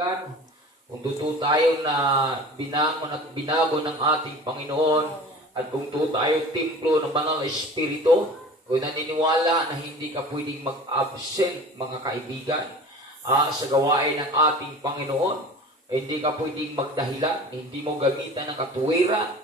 kaibigan, kung totoo tayo na binago ng ating Panginoon, at kung totoo tayo templo ng banal na Espiritu, kung naniniwala na hindi ka pwedeng mag-absent, mga kaibigan, sa gawain ng ating Panginoon, hindi ka pwedeng magdahilan, hindi mo gamitan ng katuwiran,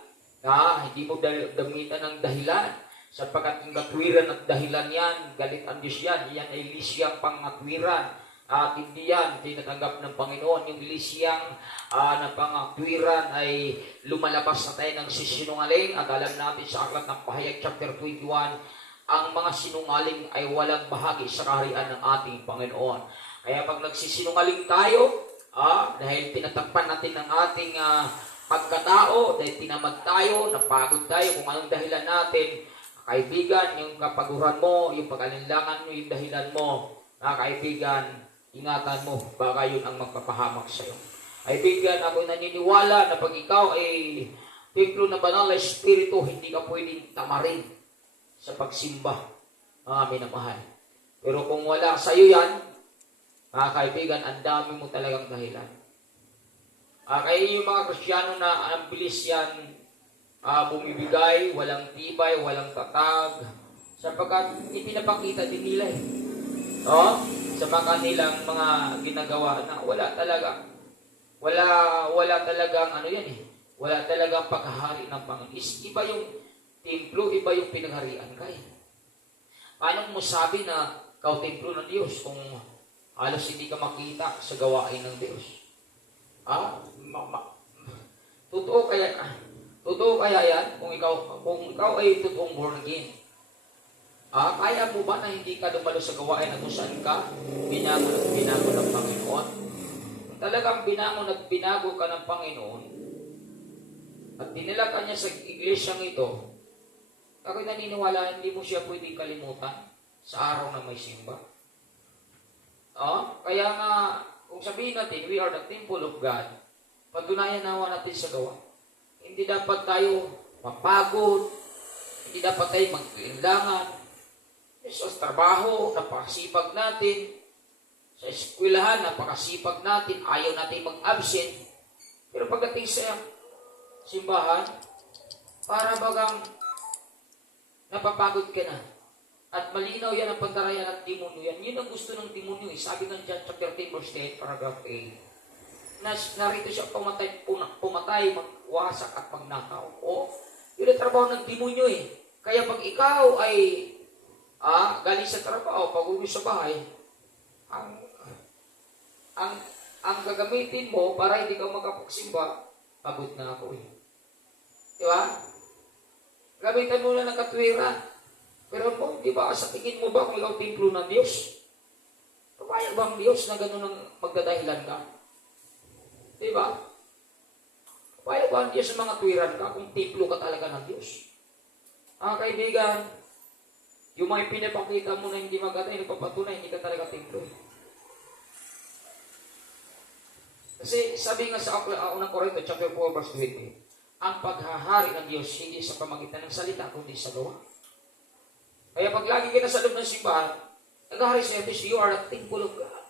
hindi mo gamitan ng dahilan, sapagkat yung katwiran at dahilan yan, galit ang Diyos yan, yan ay lisyang pangatwiran. At hindi yan tinatanggap ng Panginoon. Yung lisyang na pangatwiran ay lumalabas na tayo ng sisinungaling. At alam natin sa aklat ng Pahayag chapter 21, ang mga sinungaling ay walang bahagi sa kaharian ng ating Panginoon. Kaya pag nagsisinungaling tayo, dahil tinatakpan natin ng ating pagkatao, dahil tinamad tayo, napagod tayo, kung anong dahilan natin, kaibigan, yung kapaguran mo, yung pag-alinlangan mo, yung dahilan mo, kaibigan, ingatan mo, baka yun ang magpapahamak sa'yo. Kaibigan, ako naniniwala na pag ikaw ay templo na banal na Espiritu, hindi ka pwedeng tamarin sa pagsimba, mga minamahal. Pero kung wala sa'yo yan, kaibigan, ang dami mo talagang dahilan. Kaya yung mga Kristiyano na ang bilis yan, bumibigay, walang tibay, walang tatag, sapagkat ipinapakita din nila sa mga kanilang mga ginagawa na wala talagang wala talagang paghahari ng Panginoon. Iba yung templo, iba yung pinagharian kayo. Paano mo sabi na ikaw templo ng Diyos kung halos hindi ka makita sa gawain ng Diyos? Totoo kaya yan kung ikaw ay totoong born again? Kaya mo ba na hindi ka dumalo sa gawain na kung saan ka binago ng Panginoon? Kung talagang binago ka ng Panginoon at dinala ka niya sa iglesyang ito, ako'y naniniwala hindi mo siya pwedeng kalimutan sa araw na may simba. Kaya nga, kung sabihin natin, we are the temple of God, patunayan nawa natin sa gawa. Hindi dapat tayo mapagod, hindi dapat tayo magkailangan. Sa trabaho, napakasipag natin. Sa eskwelahan, napakasipag natin. Ayaw natin mag-absent. Pero pagdating sa simbahan, para bagang napapagod ka na. At malinaw yan ang pagdarayan ng demonyo yan. Yun ang gusto ng demonyo. Sabi ng John chapter 10 verse 10, paragraph 8. Narito siya pumatay, magwasak at magnakaw. Yun ang trabaho ng demonyo Kaya pag ikaw ay galing sa trabaho, pag-uwi sa bahay, ang gagamitin mo para hindi ka makapagsimba, pagod na ako Di ba? Gamitan mo na ng katwiran. Pero di ba, sa tingin mo ba kung ikaw templo ng Diyos? Papayag ba ang Diyos na gano'n ang magdadahilan ka? Di ba? Papayag ba ang Diyos sa mga twiran ka kung templo ka talaga ng Diyos? Kaibigan, yung mga pinapakita mo na hindi maganda, nagpapatunay, hindi ka talaga templo. Kasi sabi nga sa unang Korinto, chapter 4, verse 20, ang paghahari ng Diyos hindi sa pamagitan ng salita, kundi sa gawa. Kaya pag lagi ka na sa loob ng simbahan, naghahari sa Diyos, you are a temple of God.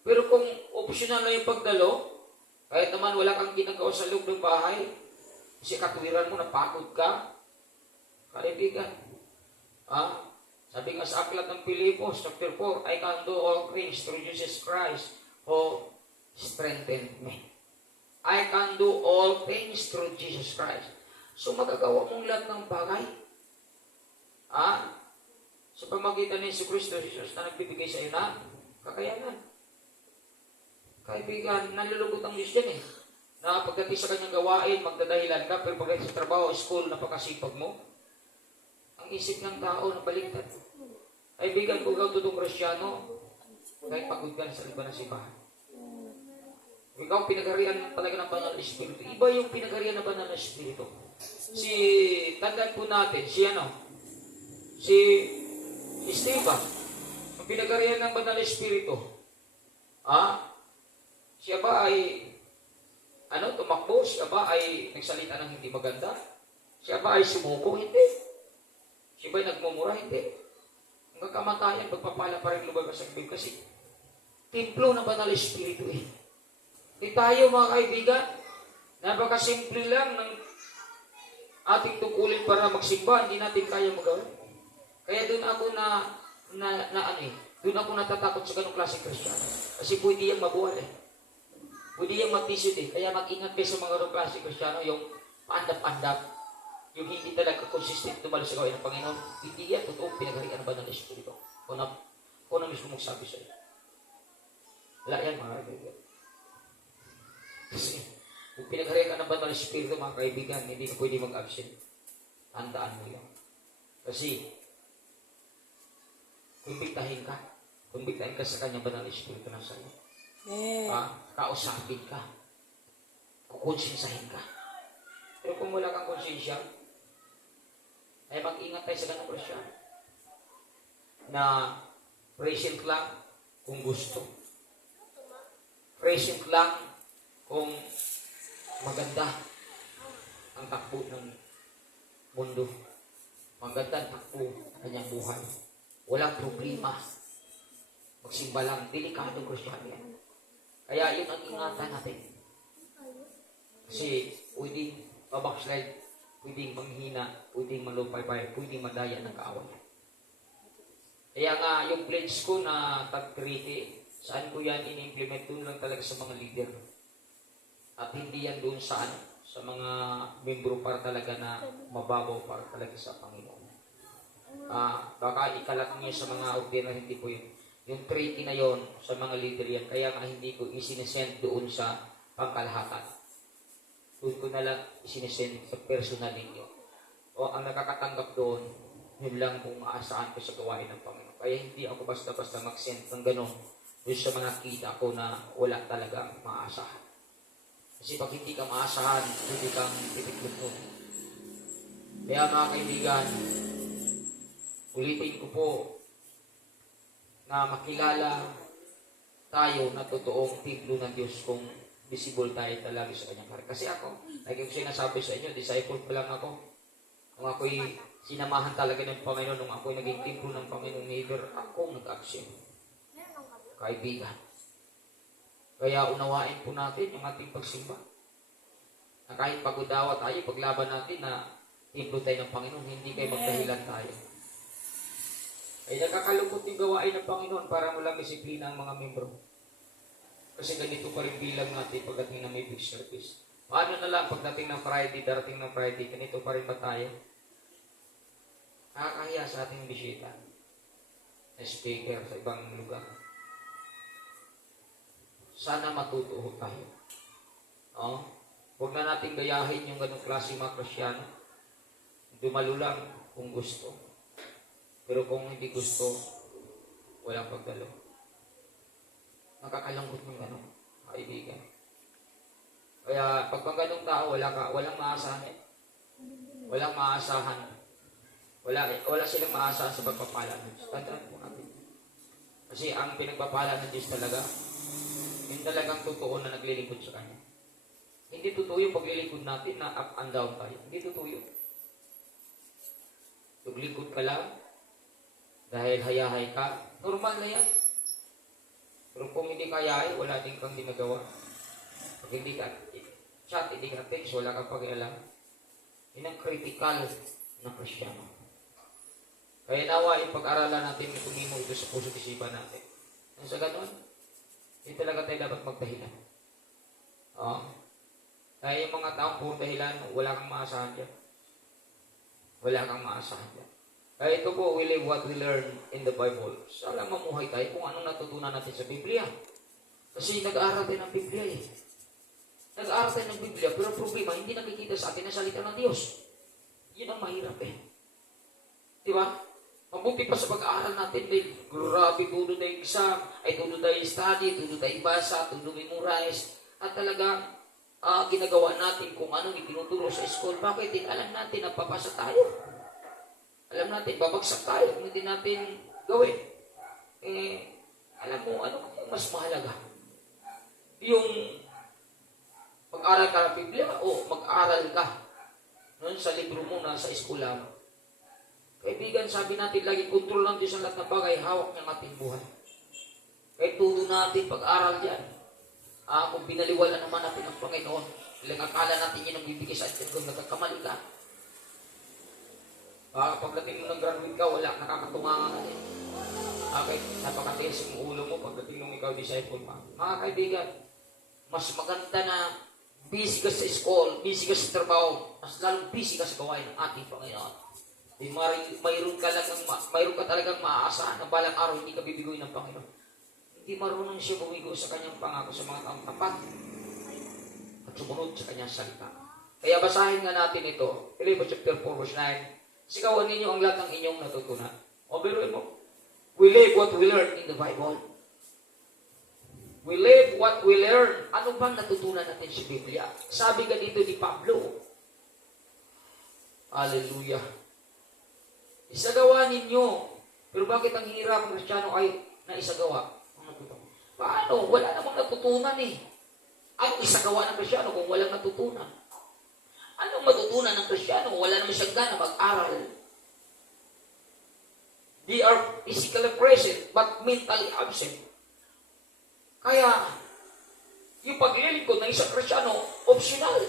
Pero kung optional na yung pagdalo, kahit naman wala kang ginagawa sa loob ng bahay, kasi katuwiran mo, napagod ka, kaibigan, sabi nga sa aklat ng Pilipos, chapter 4, I can do all things through Jesus Christ who strengthened me. I can do all things through Jesus Christ. So magagawa mong lahat ng bagay. Sa pamagitan ni Kristo Jesus na nagbibigay sa iyo na kakayanan. Kaibigan, nalulugod ang Diyos yan Na pagdating sa kanyang gawain, magdadahilan ka, pero pagdating sa trabaho, school, napakasipag mo. Ang isip ng tao na baliktad. Kaibigan, kung ikaw totoong Kristyano, kahit pagod ka na sa iba na simbahan. Kung ikaw pinagarian talaga ng banal na Espiritu, iba yung pinagarian ng banal na Espiritu. Tandaan po natin, si Esteban, ang pinagarian ng banal na Espiritu, siya ba ay tumakbo? Siya ba ay nagsalita ng hindi maganda? Siya ba ay sumuko? Hindi. Siya ba ay nagmumura? Hindi. Hanggang kamatayan, pagpapala pa rin lumabas sa Biblia kasi templo ng banal na Espiritu Di tayo mga kaibigan, napakasimple lang ng ating tukulin para magsimba, hindi natin kaya magawa. Kaya doon ako doon ako natatakot sa ganong klase Kristiyano. Kasi pwede yung mabuhay eh. Pwede yung matisod eh. Kaya mag-ingat kayo sa mga ganong klase Kristiyano, yung paandap-andap, yung hindi talaga consistent tumalo sa gawin ng Panginoon. Hindi yan, totoo, pinagharian ba ng Espiritu? Kung na mismo magsabi sa'yo. Wala yan mga kaibigan. Kasi kung pinagharian ka ng banal na Espiritu, mga kaibigan, hindi ka pwede mag-absent. Tandaan mo yan. Kasi, kumbiktahin ka sa kanya banal na Espiritu ng sa'yo. Kausapin ka. Kukonsensahin ka. Pero kung wala kang konsensya, ay mag-ingat tayo sa ganang Kristiyano. Na present lang kung gusto. Present lang kung maganda ang takbo ng mundo. Maganda ang takbo ng kanyang buhay. Walang problema. Magsimba lang. Delikado Kristiyano yan. Kaya yun ang ingatan natin. Kasi pwedeng mabackslide, pwedeng manghina, pwedeng malupay-pay, pwedeng madaya ng kaaway. Kaya nga, yung pledge ko na tag-treaty, saan ko yan in-implement? Doon lang talaga sa mga leader. At hindi yan doon sa mga membro para talaga na mababaw para talaga sa Panginoon. Baka ikalat niya sa mga ordinary, hindi po yun. Yung treaty na yon sa mga leader yan, kaya nga hindi ko isinesend doon sa pangkalahatan. Doon ko na lang isinesend sa personal ninyo. O ang nakakatanggap doon, yun lang kung maasahan ko sa gawain ng Panginoon. Kaya hindi ako basta-basta mag-send ng gano'n doon sa mga kita ko na wala talagang maasahan. Kasi pag hindi ka maasahan, hindi kang titiklot mo. Kaya mga kaibigan, ulitin ko po na makilala tayo na totoong templo ng Diyos kung visible tayo talaga sa kanyang hari. Kasi ako, lagi ko sinasabi sa inyo, disciple pa lang ako. Kung ako'y sinamahan talaga ng Panginoon, nung ako'y naging templo ng Panginoon, never akong nag-action. Kaibigan. Kaya unawain po natin yung ating pagsimba. Na kahit pagudawa tayo, paglaban natin na templo tayo ng Panginoon, hindi kayo magdahilan tayo. Ay nakakalungkot yung gawain ng Panginoon para walang disiplina ang mga membro. Kasi ganito pa rin bilang natin pagdating na may big service. Paano na lang pagdating ng Friday, darating ng Friday, ganito pa rin ba tayo? Nakakahiya sa ating bisita. Na speaker sa ibang lugar. Sana matutuho tayo. Huwag na natin gayahin yung ganong klase mga Kristyano. Dumalo lang kung gusto. Pero kung hindi gusto, walang pagdalo. Nakakalangkot ng gano'n, kaibigan. Kaya pag ganong tao, walang maasahan. Walang maasahan. Wala silang maasahan sa pagpapala ng Diyos. Tandaan po natin. Kasi ang pinagpapala ng Diyos talaga, yung talagang totoo na naglilingkod sa Kanya. Hindi totoo yung paglilingkod natin na up and down tayo. Hindi totoo yun. Naglingkod ka lang, dahil hayahay ka, normal na yan. Pero kung hindi ka hayahay, wala din kang ginagawa. Pag hindi ka chat, hindi ka text, wala kang pag-ialam. Yun ang critical na Kristiyano. Kaya nawa, yung pag-aralan natin, itunimo ito sa puso't isipan natin. Ang sa ganun, hindi talaga tayo dapat magdahilan. Kaya yung mga taong puro dahilan, wala kang maasahan dyan. Wala kang maasahan dyan. Kaya ito po, we live what we learn in the Bible. Sana mamuhay tayo kung anong natutunan natin sa Biblia. Kasi nag-aaral tayo ng Biblia eh. Nag-aaral tayo ng Biblia, pero problema, hindi nakikita sa atin ang salita ng Diyos. Yun ang mahirap eh. Di ba? Mabuti pa sa pag-aaral natin, grabe, tulo tayo exam, ay tulo tayo study, tulo tayo basa, tulo memorize, at talagang ginagawa natin kung anong itinuturo sa school. Bakit? Din alam natin na papasa tayo. Alam natin, babagsak tayo kung hindi natin gawin. Alam mo, ano yung mas mahalaga? Yung mag-aral ka ng Biblia o mag-aral ka noon sa libro mo na sa eskwela mo. Kaibigan, sabi natin lagi, kontrol ng Diyos ang lahat ng bagay, hawak niya ang ating buhay. Kaya tulo natin pag-aral dyan. Kung binaliwala naman natin ang Panginoon, ilang akala natin yun ang bibigay sa atin kung nagkakamali ka. Pagdating mo ng graduate ka, wala, nakakatunga ka natin. Okay, napakatiis yung ulo mo pagdating nung ikaw disciple pa. Mga kaibigan, mas maganda na busy ka sa school, busy ka sa trabaho, mas lalong busy ka sa gawain ng ating Panginoon. Mayroon ka talagang maaasahan na balang araw hindi ka bibigoy ng Panginoon. Hindi marunong siya bumigo sa kanyang pangako sa mga taong tapat at sumunod sa kanyang salita. Kaya basahin nga natin ito, Philippians chapter 4 verse 9. Sigawan ninyo ang lahat ng inyong natutunan. O biruin mo, we live what we learn in the Bible. We live what we learn. Ano bang natutunan natin sa Biblia? Sabi ka dito ni Pablo. Hallelujah. Isagawa ninyo. Pero bakit ang hirap ng Kristiyano ay naisagawa? Paano? Wala namang natutunan eh. Ano isagawa ng Kristiyano kung walang natutunan? Anong matutunan ng Kristiyano kung wala naman siyang gana mag-aral? They are physically present but mentally absent. Kaya, yung paglilingkod ng isang Kristiyano, optional.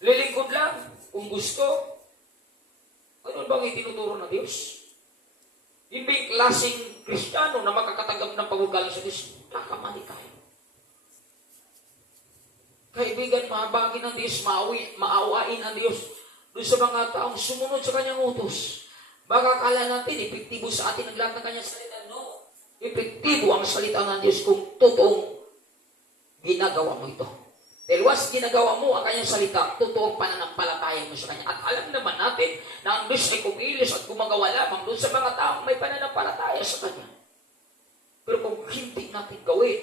Lilingkod lang kung gusto. Ano bang itinuturo ng Diyos? Yung bang klaseng Kristiyano na makakatanggap ng paghugaling sa Diyos, kakamali kayo. Kaibigan, mahabagin ng Diyos, maawain ang Diyos doon sa mga taong sumunod sa kanyang utos. Baka akala natin, epektibo sa atin ang lahat ng kanyang salita. No. Epektibo ang salita ng Diyos kung totoong ginagawa mo ito. Dahil once ginagawa mo ang kanyang salita, totoong pananampalataya mo sa kanya. At alam naman natin na ang Diyos ay kumilos at gumagawa lamang doon sa mga taong may pananampalataya sa kanya. Pero kung hindi natin gawin,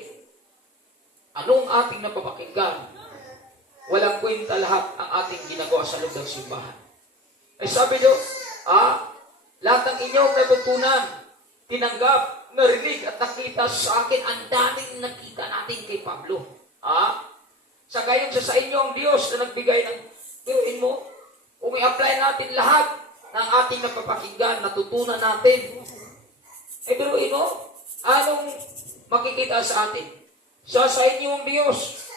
anong ating napapakinggan? Walang kwenta lahat ang ating ginagawa sa loob ng simbahan. Ay sabi niyo, lahat ng inyong natutunan, tinanggap, narinig at nakita sa akin, ang daming nakita natin kay Pablo. Sa gayon sa inyo ang Diyos na nagbigay ng turuin mo, kung i-apply natin lahat ng ating napapakinggan, natutunan natin. Turuin mo, anong makikita sa atin? Sa inyo ang Diyos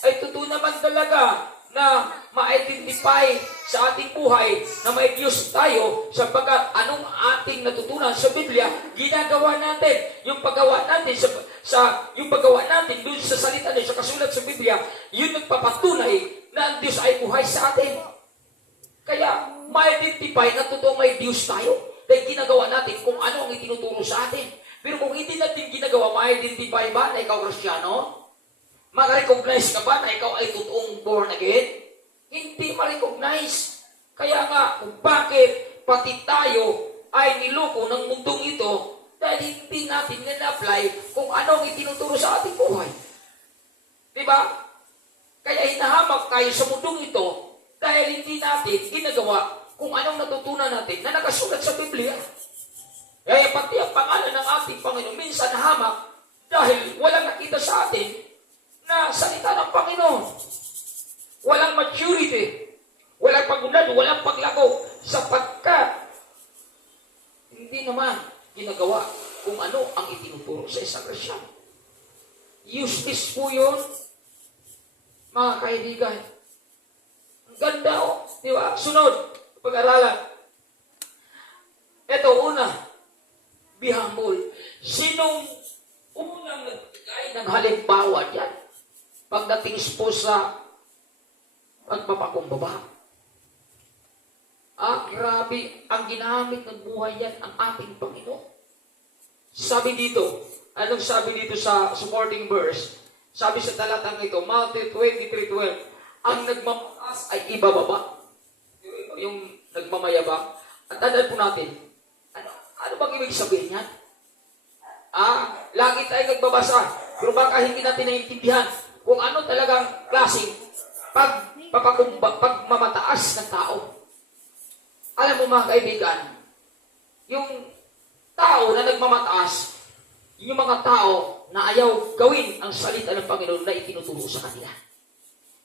ay totoo naman talaga na ma-identify sa ating buhay na may Diyos tayo sapagkat anong ating natutunan sa Biblia, ginagawa natin. Yung paggawa natin yung paggawa natin doon sa salita niya, sa kasulat sa Biblia, yun nagpapatunay na ang Diyos ay buhay sa atin. Kaya ma-identify na totoo may Diyos tayo dahil ginagawa natin kung ano ang itinuturo sa atin. Pero kung hindi natin ginagawa, ma-identify ba na ikaw Kristiyano? Ma-recognize ka ba na ikaw ay totoong born again? Hindi ma-recognize. Kaya nga, bakit pati tayo ay niloko ng mundong ito dahil hindi natin na-apply kung ano ang itinuturo sa ating buhay. Diba? Kaya hinahamak tayo sa mundong ito dahil hindi natin ginagawa kung anong natutunan natin na nakasulat sa Biblia. Kaya pati ang pangalan ng ating Panginoon minsan nahamak dahil walang nakita sa atin na salita ng Panginoon. Walang maturity, walang pagunlad, walang paglago, sapagkat hindi naman ginagawa kung ano ang itinuturo sa isang Kristiyano. Useless po yun, mga kaibigan. Ang ganda di ba? Sunod, pag-aralan. Ito, una, be humble. Sinong unang nagbigay ng halimbawa dyan? Pagdating po sa pagpapakumbaba. Grabe, ang ginamit ng buhay yan, ang ating Panginoon. Sabi dito, anong sabi dito sa supporting verse? Sabi sa talatang ito, Matthew 23:12, ang nagmamataas ay ibababa. Yung nagmamayabang. At tandaan po natin, ano bang ibig sabihin yan? Lagi tayo nagbabasa, pero baka hindi natin naiintindihan kung ano talagang klaseng pagmamataas ng tao. Alam mo mga kaibigan, yung tao na nagmamataas, yung mga tao na ayaw gawin ang salita ng Panginoon na itinuturo sa kanila.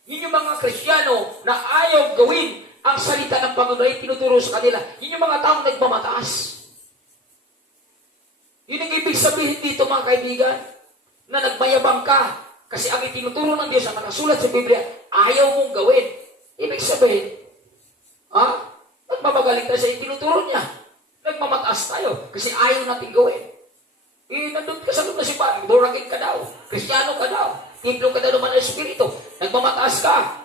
Yun yung mga Kristiyano na ayaw gawin ang salita ng Panginoon na itinuturo sa kanila. Yun yung mga taong nagmamataas. Yun ang ibig sabihin dito mga kaibigan, na nagmayabang ka, Kasi ang itinuturo ng Diyos ang nakasulat sa Biblia, ayaw mong gawin. Ibig sabihin, nagmamagaling tayo sa itinuturo niya. Nagmamataas tayo kasi ayaw natin gawin. Nandun ka sa loob na simbahan, born-again ka daw, Kristiyano ka daw, templo ka daw naman ng Espiritu, nagmamataas ka,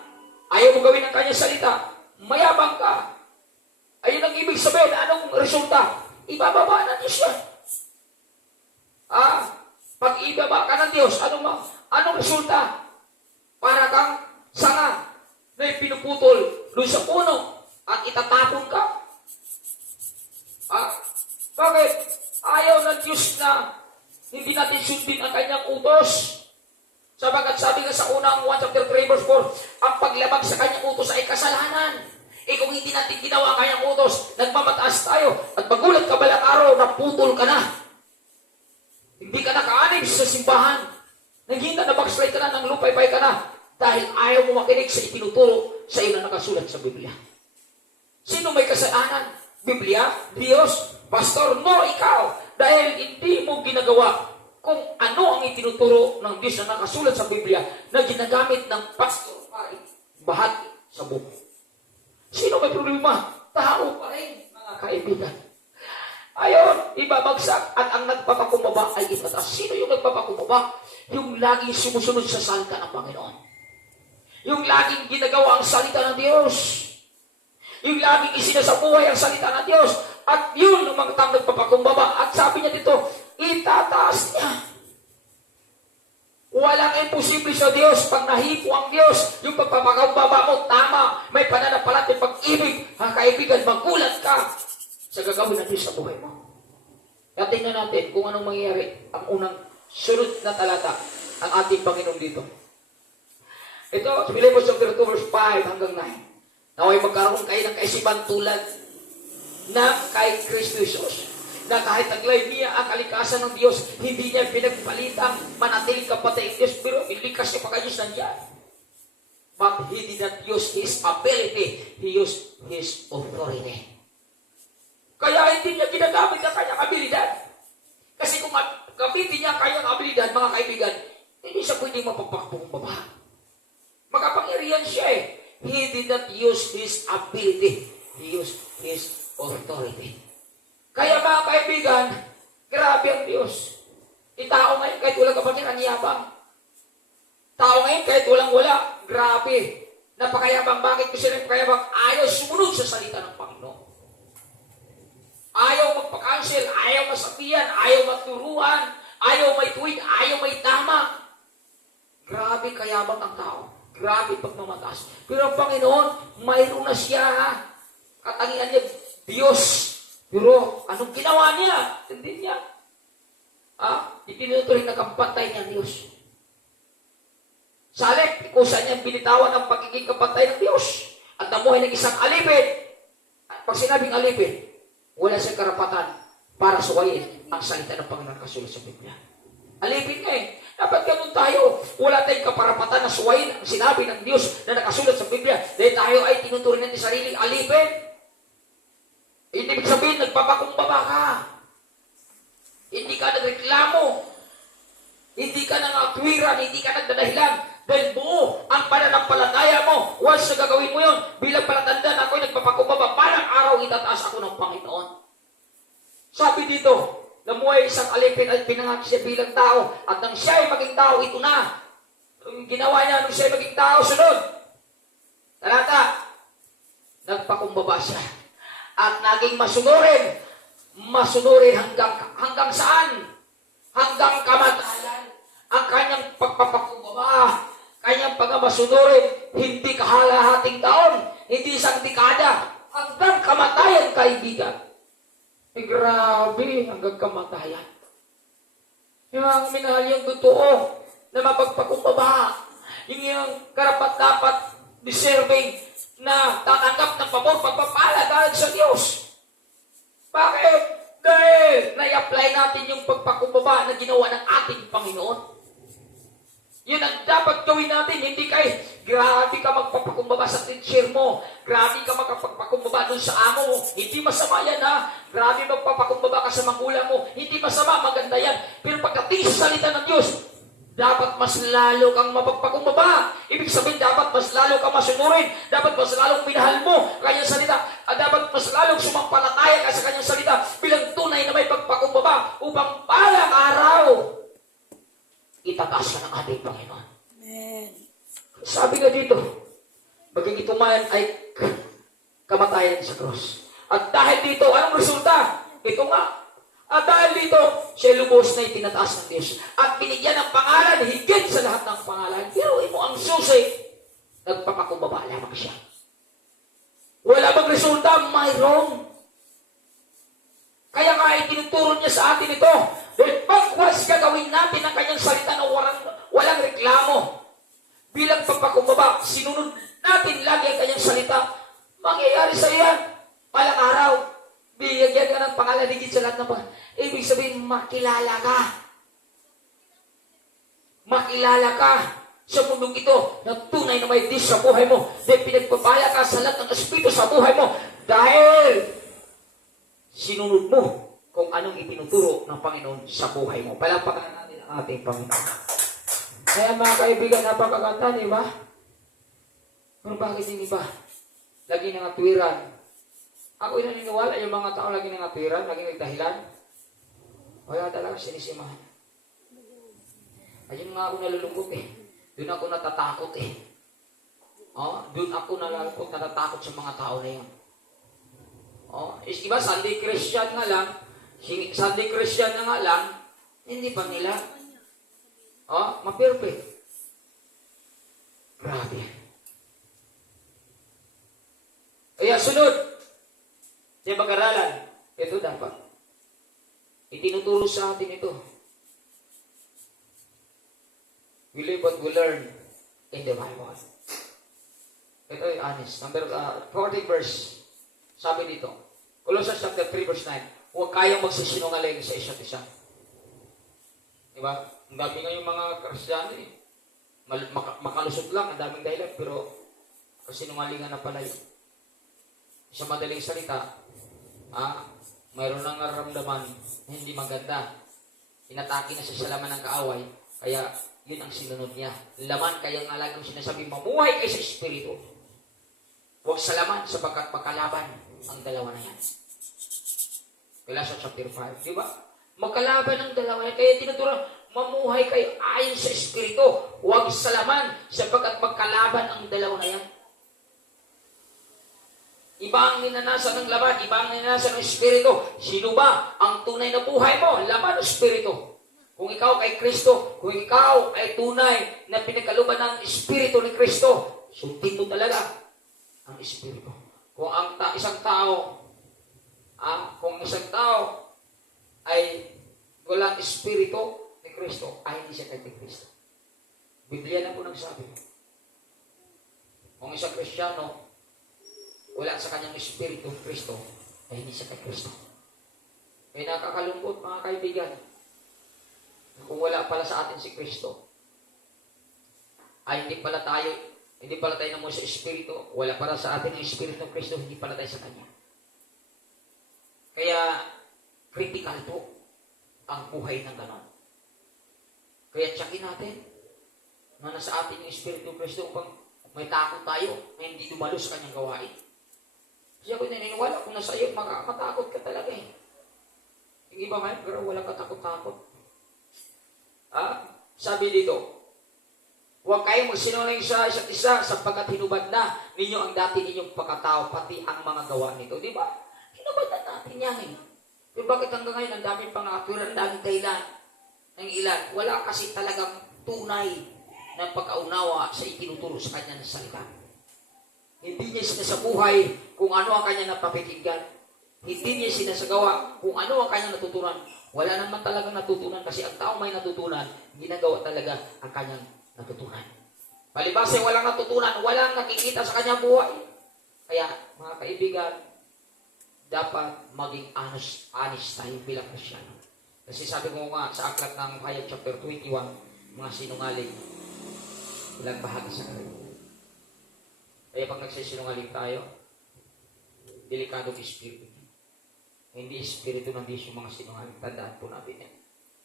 ayaw mo gawin ang kanyang salita, mayabang ka. Ayun ang ibig sabihin, anong resulta? Ibababa ng Diyos yan. Pag ibaba ka ng Diyos, anong resulta? Para kang sanga na pinuputol doon sa puno at itatapon ka. Bakit? Ayaw ng Diyos na hindi natin sundin ang kanyang utos. Sabagat sabi nga sa unang 1 chapter 3 verse 4, ang paglabag sa kanyang utos ay kasalanan. Kung hindi natin ginawa ang kanyang utos, nagmamataas tayo. At magulat ka balang araw, naputol ka na. Hindi ka nakaanib sa simbahan. Naghinta na backslide ka na, nang lupay-pay ka na. Dahil ayaw mo makinig sa itinuturo sa iyo na nakasulat sa Biblia. Sino may kasalanan? Biblia? Diyos? Pastor? No, ikaw. Dahil hindi mo ginagawa kung ano ang itinuturo ng Diyos na nakasulat sa Biblia na ginagamit ng pastor para bahagi sa buhay. Sino may problema? Tao pa rin, mga kaibigan. Ayon, ibabagsak at ang nagpapakumbaba ay ipataas. Sino yung nagpapakumbaba? Yung laging sumusunod sa salita ng Panginoon. Yung laging ginagawa ang salita ng Diyos. Yung laging isinasabuhay ang salita ng Diyos. At yun ang mga nagpapakumbaba. At sabi niya dito, itataas niya. Walang imposible sa Diyos. Pag nahipo ang Diyos, yung pagpapakumbaba mo, tama. May pananampalatay pag-ibig. Mga kaibigan, magulat ka sa gagawin ng Diyos sa buhay mo. Kaya tingnan natin kung anong mangyayari ang unang sunod na talata ang ating Panginoon dito. Ito, sa Filipos chapter 2 verse 5 hanggang 9. Naway magkaroon kayo ng kaisipan tulad ng kay Kristo Jesus, na kahit taglay niya ang kalikasan ng Diyos, hindi niya pinagpalitang manatiling kapatid ng Diyos, pero ilikas niya pagka-Diyos nandiyan. But he did not use his ability, he used his authority. Kaya hindi niya ginagamit ang kanyang abilidad. Kasi kung gamitin niya ang kanyang abilidad, mga kaibigan, hindi siya pwedeng mapagpakumbaba. Makapangyarihan siya eh. He did not use his ability. He used his authority. Kaya mga kaibigan, grabe ang Diyos. Tao ngayon kahit walang kapangyarihan, ang yabang. Tao ngayon kahit walang-wala, grabe. Napakayabang. Bakit ko sila napakayabang? Ayaw sumunod sa salita ng Panginoon. Ayaw magpa-cancel, ayaw masabihan, ayaw maturuan, ayaw may tuwid, ayaw may tama. Grabe kayabang ang tao. Grabe pagmamataas. Pero ang Panginoon, mayroon na siya. Katangian niya, Diyos. Pero anong ginawa niya? Hindi niya. Itinutuloy na kampantay niya Diyos. Salip, ikusa niya binitawan ang pagiging kampantay ng Diyos. At namuhay ng isang alipin. At pag sinabing alipin, wala siyang karapatan para suwayin ang salita ng Panginoon kasulat sa Biblia. Alipin nga eh. Dapat ganun tayo. Wala tayong kaparapatan na suwayin ang sinabi ng Diyos na nakasulat sa Biblia. Dahil tayo ay tinuturing natin sariling alipin. Hindi sabihin, nagpapakumbaba ka. Hindi ka nagreklamo. Hindi ka nangakwiran. Hindi ka nagdadahilan. Dahil buo ang pananampalataya mo. Once na gagawin mo yun, bilang palatandaan ako'y nagpapakumbaba, parang araw itataas ako ng Panginoon. Sabi dito, namuhay isang alipin at pinanganak siya bilang tao. At nang siya ay maging tao, ito na. Ang ginawa niya nung siya ay maging tao, sunod. Talata, nagpakumbaba siya. At naging masunurin. Masunurin hanggang saan? Hanggang kamatayan. Ang kanyang pagpapakumbaba, kanyang pagmamasunurin, hindi kahalahating taon, hindi isang dekada, hanggang kamatayan, kaibigan. Grabe, hanggang kamatayan. Yung minahal yung totoo na mapagpakumbaba, yung karapat-dapat deserving na tatanggap ng pabor, pagpapala dahil sa Diyos. Bakit? Dahil na-apply natin yung pagpakumbaba na ginawa ng ating Panginoon. Yun ang dapat gawin natin. Hindi grabe ka magpapakumbaba sa teacher mo. Grabe ka magpapakumbaba dun sa amo mo. Hindi masama yan ha. Grabe magpapakumbaba ka sa magulang mo. Hindi masama, maganda yan. Pero pagdating sa salita ng Diyos, dapat mas lalo kang mapagpakumbaba. Ibig sabihin, dapat mas lalo kang masunurin. Dapat mas lalong minahal mo kanyang salita. At dapat mas lalong sumampalataya ka sa kanyang salita bilang tunay na may pagpakumbaba upang balang araw, itataas ka ng ating Panginoon. Amen. Sabi nga dito, maging ito man ay kamatayan sa krus. At dahil dito, anong resulta? Ito nga. At dahil dito, siya lubos na itinataas ng Diyos. At binigyan ng pangalan, higit sa lahat ng pangalan. Hiruin mo ang susi, nagpapakumbaba lamang siya. Wala bang resulta? Mayroon. Kaya nga itinuturo niya sa atin ito. Dahil pagwas gagawin natin ang kanyang salita na walang reklamo. Bilang pagpakumbaba, sinunod natin lagi ang kanyang salita. Mangyayari sa iyan, palang araw, bigyan ka ng pangalan higit sa lahat ng pangalan. Ibig sabihin, makilala ka. Makilala ka sa mundong ito na tunay na may Diyos sa buhay mo. Dahil pinagpapala ka sa lahat ng Espiritu sa buhay mo. Dahil sinunod mo kung anong itinuturo ng Panginoon sa buhay mo. Palakpakan natin ang ating Panginoon. Kaya mga kaibigan, napakaganda, di ba? Pero bakit yung iba? Lagi nangatwiran. Ako'y naniniwala yung mga tao lagi nangatwiran, lagi nagdahilan. Wala talaga sinisimahan. Ayun nga ako nalulungkot eh. Doon ako natatakot eh. Doon ako natatakot sa mga tao na yun. Iba, Sunday Christian nga lang, Sunday Christian na nga lang, hindi pa nila. Ma-perfect. Grabe. Kaya sunod, sa pag-aralan, ito dapat. Itinuturo sa atin ito. We live what we learn in the Bible. Ito ay honest. Number 40 verse. Sabi dito, Colossians chapter 3 verse 9, huwag kayong magsisinungaling sa isa't isa. Diba? Ang dami nga yung mga Kristiyano eh. Makalusot lang, ang daming dahilan, pero kasinungalingan na pala yun. Sa madaling salita, mayroon nang nararamdaman na hindi maganda. Inatake na sa laman ng kaaway, kaya yun ang sinunod niya. Laman, kaya nga lagi kong sinasabi, mamuhay kayo sa Espiritu. Huwag sa laman, sapagkat magkalaban ang dalawa na yan. Colossians chapter 5, di ba? Magkalaban ang dalawa na yan. Kaya tinuturo, mamuhay kayo ayon sa Espiritu. Huwag sa laman, sapagkat magkalaban ang dalawa na yan. Iba ang ninanasan ng laman, iba ang ninanasan ng Espiritu. Sino ba ang tunay na buhay mo? Laman o Espiritu? Kung ikaw kay Kristo, kung ikaw ay tunay na pinagkaluban ng Espiritu ni Kristo, sundin mo talaga ang Espiritu. Kung ang isang tao ay walang Espiritu ni Kristo, ay hindi siya kay Kristo. Biblia na po nagsabi. Kung isang Kristiyano, wala sa kanyang Espiritu ng Kristo, ay hindi siya kay Kristo. Kaya nakakalungkot mga kaibigan, kung wala pala sa atin si Kristo, ay hindi pala tayo namuha sa Espiritu, wala pala sa atin ang Espiritu ng Kristo, hindi pala tayo sa Kanya. Kaya, critical po ang buhay ng ganon. Kaya tsakin natin na nasa atin yung Espiritu ng Kristo upang may takot tayo na hindi dumalo sa Kanyang gawain. Kasi ako'y naniniwala kung nasa iyo, makakatakot ka talaga eh. Yung iba man, pero walang katakot-takot. Sabi dito, huwag kayong magsinungaling sa isa't isa sapagkat hinubad na ninyo ang dati ninyong pagkatao, pati ang mga gawa nito. Di ba? Hinubad na natin yan eh. Pero bakit hanggang ngayon ang daming pangaturan, ang daming dahilan ng ilan? Wala kasi talagang tunay na pagkaunawa sa itinuturo sa kanya ng salita. Hindi niya sinasabuhay kung ano ang kanya napapikinggan. Hindi niya sinasagawa kung ano ang kanya natutunan. Wala naman talagang natutunan kasi ang tao may natutunan, ginagawa talaga ang kanyang natutunan. Palibasa walang natutunan, walang nakikita sa kanyang buhay. Kaya, mga kaibigan, dapat maging honest tayo bilang Kristyano. Kasi sabi ko nga sa aklat ng Hayag chapter 21, mga sinungaling, walang bahagi sa kanila. Kaya pag nagsisinungaling tayo, delikadong espiritu. Hindi espiritu ng Diyos yung mga sinungaling. Tandaan po natin yan.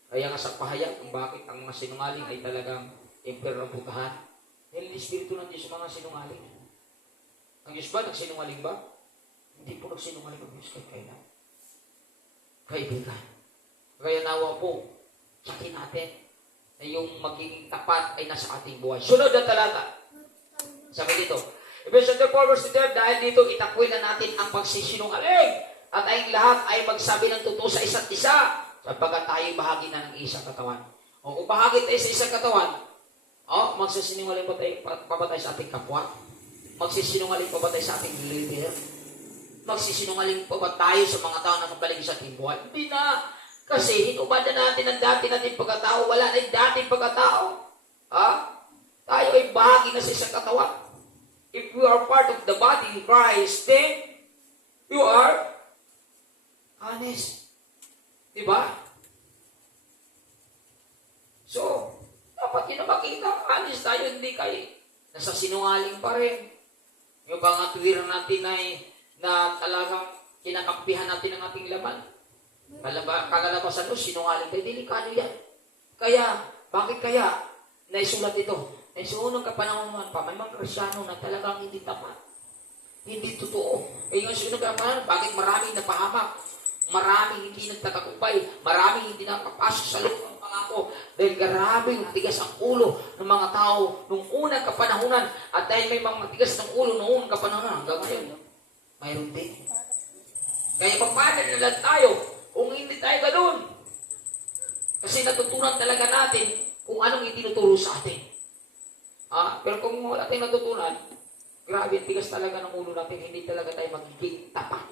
Kaya nga sa pahayag kung bakit ang mga sinungaling ay talagang impyerno ang putahan. Dahil ang Espiritu ng Diyos sa mga sinungaling. Ang Diyos ba nagsinungaling ba? Hindi po nagsinungaling ang Diyos kahit kailan. Kaibigan. Kaya nawa po, sakin natin na yung magiging tapat ay nasa ating buhay. Sunod na talata. Sabi dito, Ephesians 4 verse 12, dahil dito itakwil na natin ang pagsisinungaling at ay lahat ay magsabi ng totoo sa isa't isa sapagkat tayo bahagi na ng isang katawan. O kung bahagi tayo sa isang katawan, magsisinungaling pa ba tayo sa ating kapwa? Magsisinungaling pa ba tayo sa ating leader? Magsisinungaling pa ba tayo sa mga tao na kapaligid sa ating buhay? Hindi na. Kasi hinubad na natin ang dati nating pagkatao. Wala na yung dating pagkatao. Tayo ay bahagi na sa isang katawan. If you are part of the body of Christ, then you are honest. Diba? So, dapat yun na makita. Honest tayo, hindi kayo. Nasa sinungaling pa rin. Yung mga tuwirang natin ay na talagang kinakampihan natin ang ating laman. Kalalabasan mo, sinungaling tayo. Delikado yan. Kaya, bakit kaya naisulat ito? Sa unang kapanahonan pa, may mga Kristyano na talagang hindi tapat. Hindi totoo. Yung sa unang kapanahonan, bakit maraming napahamak? Maraming hindi nagtatagumpay. Maraming hindi nakapasok sa loob ng pangako. Dahil grabe tigas ang ulo ng mga tao nung unang kapanahonan. At dahil may mga tigas ng ulo nung unang kapanahonan, hanggang ngayon, mayroon din. Kaya paano nila tayo kung hindi tayo ganoon? Kasi natutunan talaga natin kung anong itinuturo sa atin. Pero kung wala tayong natutunan, grabe, tigas talaga ng ulo natin, hindi talaga tayo magiging tapat.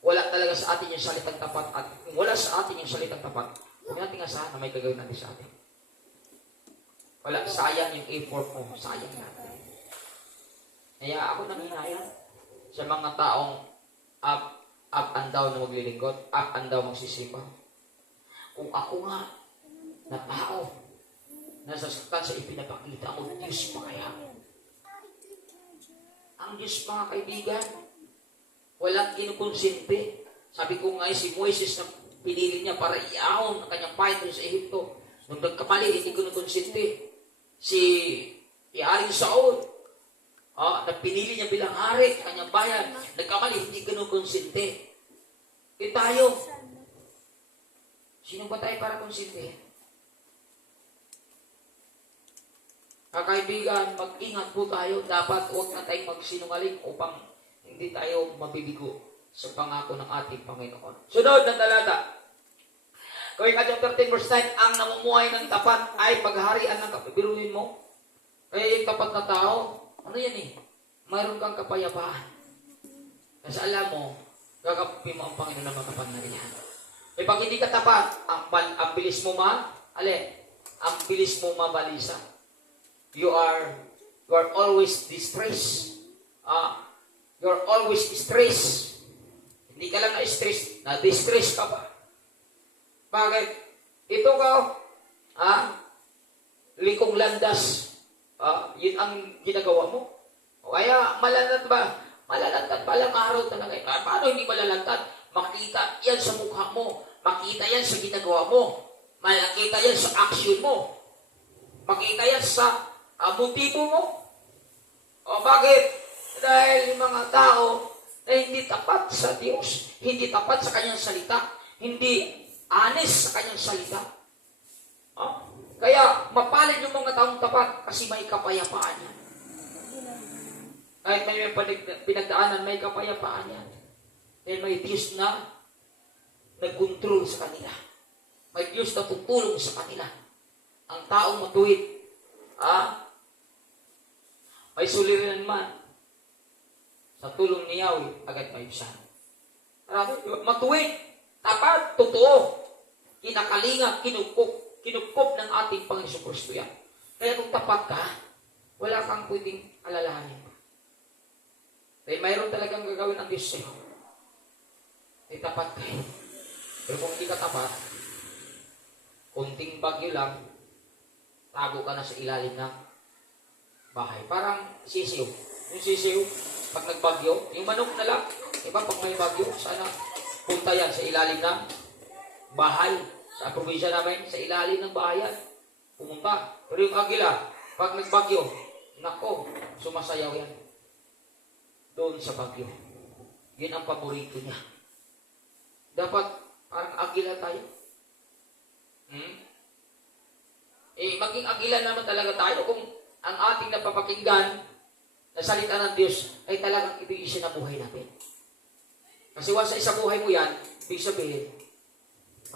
Wala talaga sa atin yung salitang tapat, at kung wala sa atin yung salitang tapat, huwag natin asahan na may gagawin natin sa atin. Wala, sayang yung effort mo, sayang natin. Kaya ako nanginayang sa mga taong up and down na maglilingkod, up and down magsisimba. Kung ako nga, na tao, nasasaktan sa ipinapakita mo, Diyos pa kaya? Ang Diyos, mga kaibigan, walang kinukonsente. Sabi ko nga, si Moises na pinili niya para iahon ang kanyang bayan sa Ehipto. Nung nagkamali, hindi ko nakonsente. Si Haring Saul, na pinili niya bilang hari sa kanyang bayan, nagkamali, hindi ko nakonsente. Tayo, sino ba tayo para konsente? Kaibigan, mag-ingat po tayo. Dapat huwag na tayong magsinungaling upang hindi tayo mabibigo sa pangako ng ating Panginoon. Sunod na talata. Gawin ka 13 verse 9, ang namumuhay ng tapat ay paghaharian ng kapibiruin mo. Kaya yung tapat na tao, ano yan mayroon kang kapayapaan. Kasi alam mo, gagapin mo ang Panginoon na makapangyarihan. Pag hindi ka tapat, ang bilis mo ang bilis mo mabalisa. You are always distressed. You're always stressed. Hindi ka lang na-stress, na-distress ka pa. Bakit? Ito ka, likong landas. Yun ang ginagawa mo. O kaya, malalantad ba? Malalantad pa lang araw talaga. Paano hindi malalantad? Makita yan sa mukha mo. Makita yan sa ginagawa mo. Makita yan sa action mo. Makita yan sa motibo mo. O bakit? Dahil yung mga tao na hindi tapat sa Diyos, hindi tapat sa kanyang salita, hindi honest sa kanyang salita. Kaya mapalad yung mga taong tapat kasi may kapayapaan yan. Kahit may pinagdaanan, may kapayapaan yan. Dahil may Diyos na nag-control sa kanila. May Diyos na tutulong sa kanila. Ang taong matuwid, may suliran man, sa tulong ni Yahweh, agad maibsan. Matuwid, tapat, totoo, kinakalinga, kinupkop ng ating Panginoon Kristo yan. Kaya kung tapat ka, wala kang pwedeng alalahanin. Dahil mayroon talagang gagawin ang Diyos sa'yo. Ay tapat ka. Pero kung hindi ka tapat, kunting bagyo lang, tago ka na sa ilalim ng bahay. Parang sisiw. Yung sisiw, pag nagbagyo, yung manok na lang, diba, pag may bagyo, sana punta yan sa ilalim ng bahay. Sa probinsya namin, sa ilalim ng bahayan. Pumunta. Pero yung agila, pag nagbagyo, nako, sumasayaw yan. Doon sa bagyo. Yun ang paborito niya. Dapat parang agila tayo. Maging agila naman talaga tayo kung ang ating napapakinggan na salita ng Diyos ay talagang ibig siya na buhay natin. Kasi once sa buhay mo yan, ibig sabihin,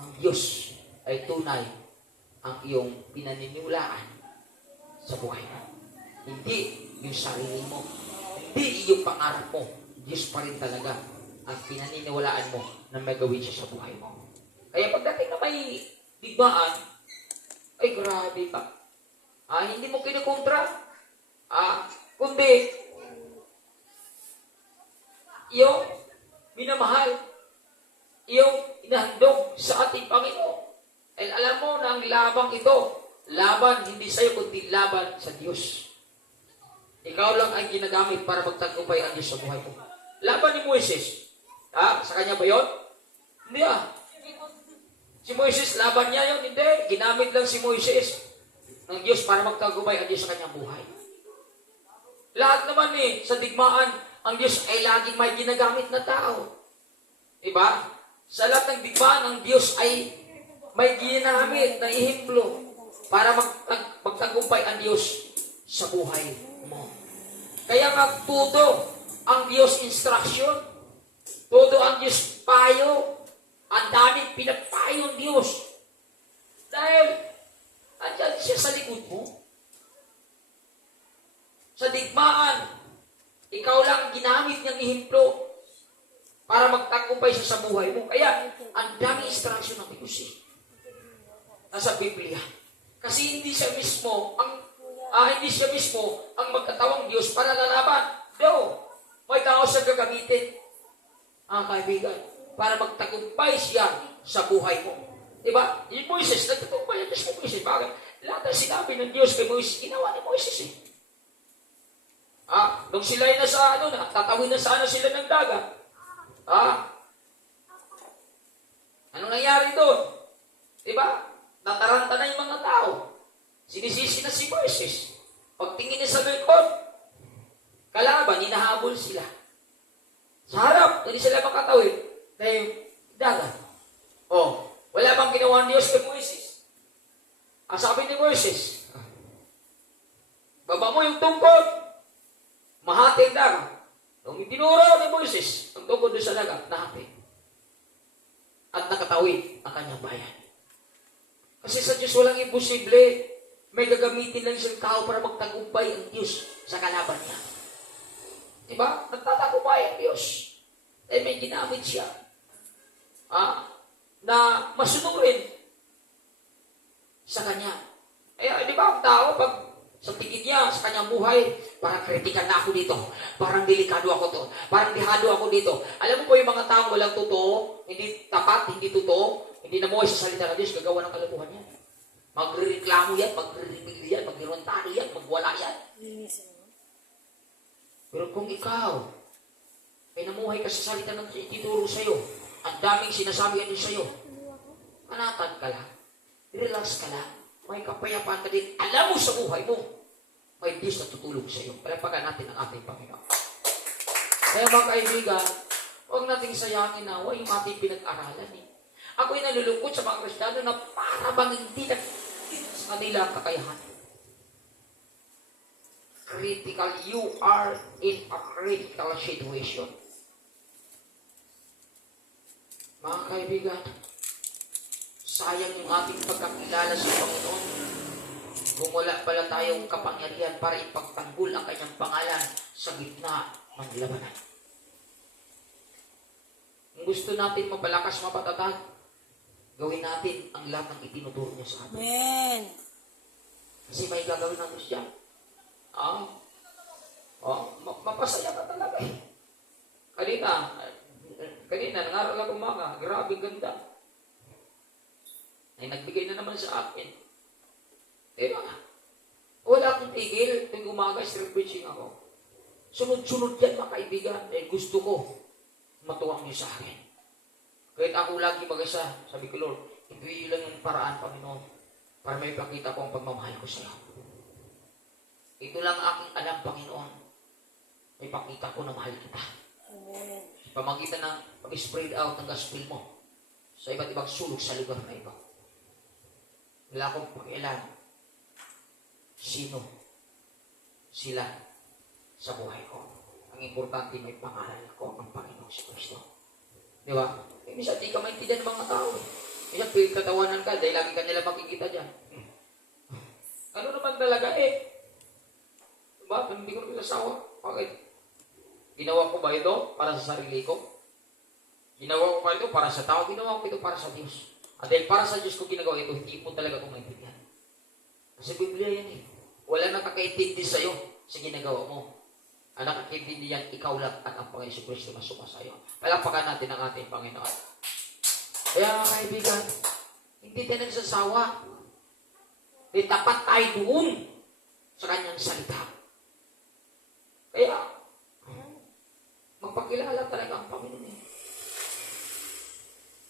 ang Diyos ay tunay ang iyong pinaniniwalaan sa buhay mo. Hindi yung sarili mo. Hindi yung pangarap mo. Diyos pa rin talaga ang pinaniniwalaan mo na may gawin siya sa buhay mo. Kaya pagdating na may digmaan, ay grabe ka. Hindi mo kinukontra. Kundi, yung minamahal, yung inahandog sa ating Panginoon. And alam mo na ang labang ito, laban hindi sa'yo, kundi laban sa Diyos. Ikaw lang ay ginagamit para magtagumpay ang Diyos sa buhay mo. Laban ni Moises. Sa kanya ba yun? Hindi Si Moises, laban niya yun? Hindi. Ginamit lang si Moises ng Diyos para magtagumpay ang Diyos sa kanyang buhay. Lahat naman sa digmaan, ang Diyos ay laging may ginagamit na tao. Diba? Sa lahat ng digmaan, ang Diyos ay may ginamit na ihemplo para magtagumpay ang Diyos sa buhay mo. Kaya nga, todo ang Diyos instruction, todo ang Diyos payo, ang daming pinapayo ng Diyos. Dahil, andyan siya sa likod mo. Sa digmaan, ikaw lang ginamit niyang ihemplo para magtagumpay siya sa buhay mo. Kaya, ang daming instruction ng Diyos nasa Biblia. Kasi hindi siya mismo ang magkatawang Diyos para lalaban. No. May tao siya gagamitin. Kaibigan, para magtagumpay siya sa buhay mo. Diba? Yung Moises, nagtagumpay ang Diyos kay Moises. Bakit? Lahat ang sinabi ng Diyos kay Moises, ginawa ni Moises nung sila ay nasa tatawid na sana sila ng dagat. Anong nangyari doon? Diba? Nataranta na yung mga tao. Sinisisi na si Moises. Pagtingin niya sa likod, kalaban, hinahabol sila. Sa harap, hindi sila makatawid na yung dagat. Wala bang ginawa ng Diyos kay Moises? Sabi ni Moises, baba mo yung tungkod, mahati ang dagat. Nung tinuro ni Moises, ang tungkod doon sa dagat, nahati. At nakatawid ang kanyang bayan. Kasi sa Diyos walang imposible. May gagamitin lang isang tao para magtagumpay ang Diyos sa kalaban niya. Diba? Nagtatagumpay ang Diyos. May ginamit siya. Na masunurin sa kanya. Di ba ang tao, pag sa tingin niya, sa kanyang buhay, parang kritikan na ako dito. Parang delikado ako to. Parang dihado ako dito. Alam mo po yung mga taong walang totoo, hindi tapat, hindi totoo, hindi namuhay sa salita ng Diyos, gagawa ng kalokohan yan. Magre-reklamo yan, magre-remili yan, magre-rontano yan, magwala yan. Pero kung ikaw ay namuhay ka sa salita ng ituturo sa'yo, ang daming sinasabi yan sa'yo, manatan ka lang, relax ka lang, may kapayapaan ka din, alam mo sa buhay mo, may Diyos na tutulong sa'yo. Palapagan natin ang ating Panginoon. Kaya mga kaibigan, huwag nating sayangin na yung ating pinag-aralan Ako'y nalulungkot sa mga Kristiyano na para bang hindi na sa kanila kakayahan. Critical, you are in a critical situation. Mga kaibigan, sayang yung ating pagkakilala sa Panginoon kung wala pala tayong kapangyarihan para ipagtanggol ang kanyang pangalan sa gitna ng labanan. Kung gusto natin mapalakas, mapatatag, gawin natin ang lahat ng itinuturo niya sa atin. Amen. Kasi may gagawin ng Diyos dyan. Mapasaya ka talaga Kanina, nangaral ako umaga, grabe ganda. Ay nagbigay na naman sa akin. Diba? Wala akong tigil. Tuwing umaga, street preaching ako. Sunod-sunod yan, mga kaibigan. Gusto ko matuwang niyo sa akin. Kahit ako lagi mag-isa, sabi ko, Lord, ito lang yung paraan, Panginoon, para may pakita ko ang pagmamahal ko sa iyo. Ito lang aking alam, Panginoon. May pakita ko na mahal kita. Amen. Pamagitan ng pag-spread out ng gospel mo sa iba't ibang sulok sa lugar na ito. Wala akong pakialam sino sila sa buhay ko. Ang importante may pangalan ko ang Panginoong si Kristo. Di ba? Eh, minsan di ka maintindihan ng mga tao. Minsan pinagtatawanan ka dahil lagi ka nila makikita dyan. Ano naman talaga eh? Diba? Hindi ko naman asawa. Bakit? Ginawa ko ba ito para sa sarili ko? Ginawa ko ba ito para sa tao? Ginawa ko ito para sa Diyos. At dahil para sa Diyos ko ginagawa ito, hindi mo talaga kung maintindihan. Kasi Biblia yan eh. Wala nakakaintindi sa'yo sa ginagawa mo. Ang nakakaintindi yan, ikaw lang at ang Panginoon Kristo na sumasayo. Palapakan natin ang ating Panginoon. Kaya mga kaibigan, hindi tayo nagsasawa. May tapat tayo doon sa kanyang salita. Kaya, magpakilala talaga ang Panginoon.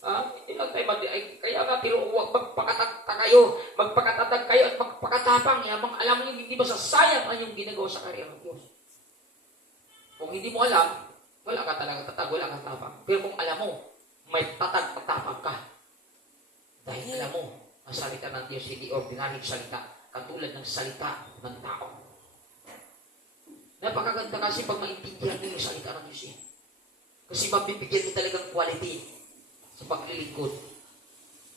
Hindi lang tayo kaya nga, pero huwag magpakatatag kayo at magpakatapang. Alam mo yung hindi masasayang ang yung ginagawa sa karya ng Diyos. Kung hindi mo alam, wala ka talagang tatag, wala kang tapang. Pero kung alam mo, may tatag at tapang ka. Dahil alam mo, ang salita ng Diyos, hindi ordinaryong salita, katulad ng salita ng tao. Napakaganda kasi pag maintindihan mo yung salita ng Diyos. Kasi mabibigyan mo talagang quality sa paglilingkod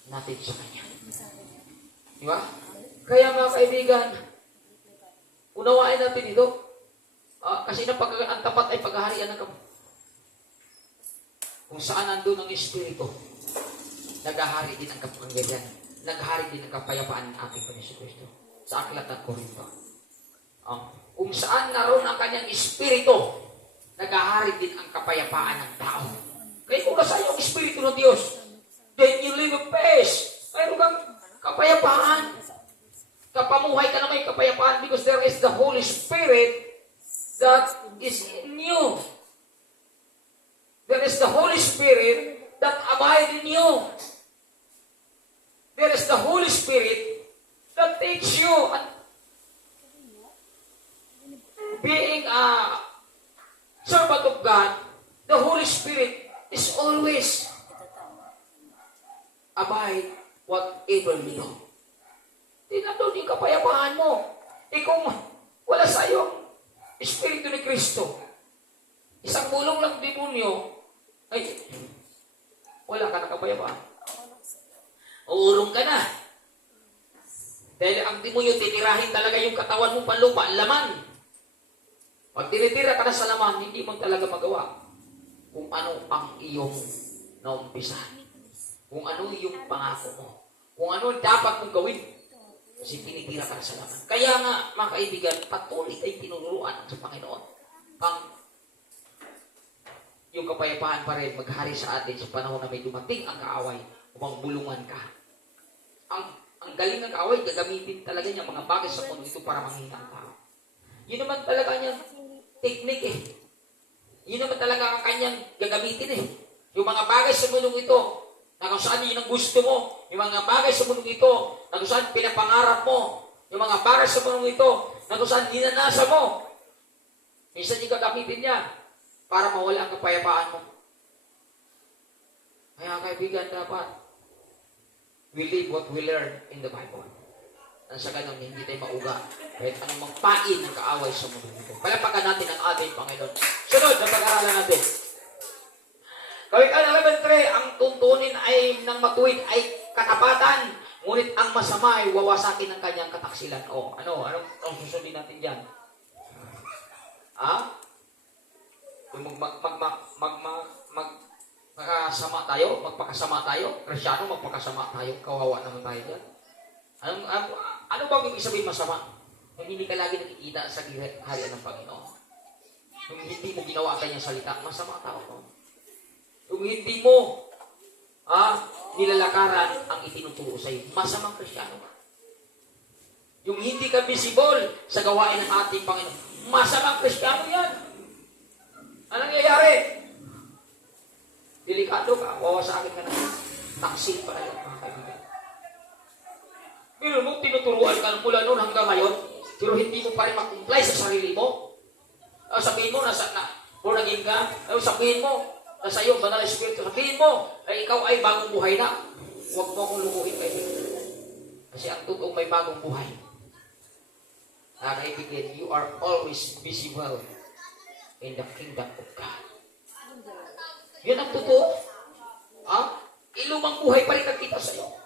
natin sa Kanya. Di ba? Kaya mga kaibigan, unawain natin ito. Kasi ang tapat ay paghaharian ng kung saan nandun ang Espiritu, naghahari din ang kapanggalan, naghahari din ang kapayapaan ng ating Panginoon Kristo. Sa aklat ng Korinto. Kung saan naroon ang kanyang Espiritu, naghahari din ang kapayapaan ng tao. Kaya kung nasa yung Espiritu ng Diyos, then you live in peace. Mayroon kang kapayapaan. Kapamuhay ka na may kapayapaan because there is the Holy Spirit that is in you. There is the Holy Spirit that abides in you. There is the Holy Spirit that takes you and being a servant of God, the Holy Spirit is always abide whatever you do. Tinandun yung kapayapaan mo. Kung wala sa iyong Espiritu ni Kristo, isang bulong ng demonyo, ay, wala ka na kapayapaan. Uurong ka na. Dahil ang demonyo, titirahin talaga yung katawan mo panlupa, laman. Pag tinitira ka na sa laman, hindi mo talaga magawa kung ano ang iyong naumpisa. Kung ano yung pangako mo. Kung ano dapat mong gawin. Kasi tinitira ka na sa laman. Kaya nga, mga kaibigan, patuloy tayong tinuruan sa Panginoon. Yung kapayapaan pa rin maghari sa atin sa panahon na may dumating ang kaaway upang bulungan ka. Ang galing ng kaaway, gagamitin talaga niya mga bagay sa mundo ito para manghina ang tao. Yun naman talaga niya technique eh. Yun naman talaga ang kanyang gagamitin eh. Yung mga bagay sa mundong ito, na kung saan yun ang gusto mo, yung mga bagay sa mundong ito, na kung saan pinapangarap mo, yung mga bagay sa mundong ito, na kung saan ninanasa mo, minsan yung gagamitin niya para mawala ang kapayapaan mo. Kaya kaibigan, dapat we live what we learn in the Bible. Nang sa ganun, hindi tayo mauga kahit anong magpain ng kaaway sa mundo nito. Palapakan natin ang ating Panginoon. Sunod na pag-aralan natin. Kawikaan 11:3, ang tuntunin ay ng matuwid ay katapatan, ngunit ang masama ay wawasakin ng kanyang kataksilan. Anong susundin natin dyan? Kung magpakasama tayo, Kristyano, magpakasama tayo, kawawa naman tayo dyan. Ano bang ibig sabihin masama? Kung hindi ka lagi nakikita sa harian ng Panginoon. Kung hindi mo ginawa ang kanyang salita, masama tao ko. Kung hindi mo nilalakaran ang itinuturo sa iyo, masamang Kristyano ka. Yung hindi ka visible sa gawain ng ating Panginoon, masamang Kristyano yan. Anong nangyayari? Delikado ka, wawasakin ka na. Taksil pala yan, mga kaibigan. Pero mo, tinuturuan ka mula noon hanggang ngayon, pero hindi mo pa rin mag-comply sa sarili mo. Sabihin mo, born again ka. Sabihin mo, nasa iyo, banal na Espiritu. Sabihin mo, ay ikaw ay bagong buhay na. Huwag mo akong lukuhin, kaibigan. Kasi ang totoong may bagong buhay. Kaibigan, you are always visible in the kingdom of God. Yan ang totoo. Ilumang buhay pa rin nakita sa iyo.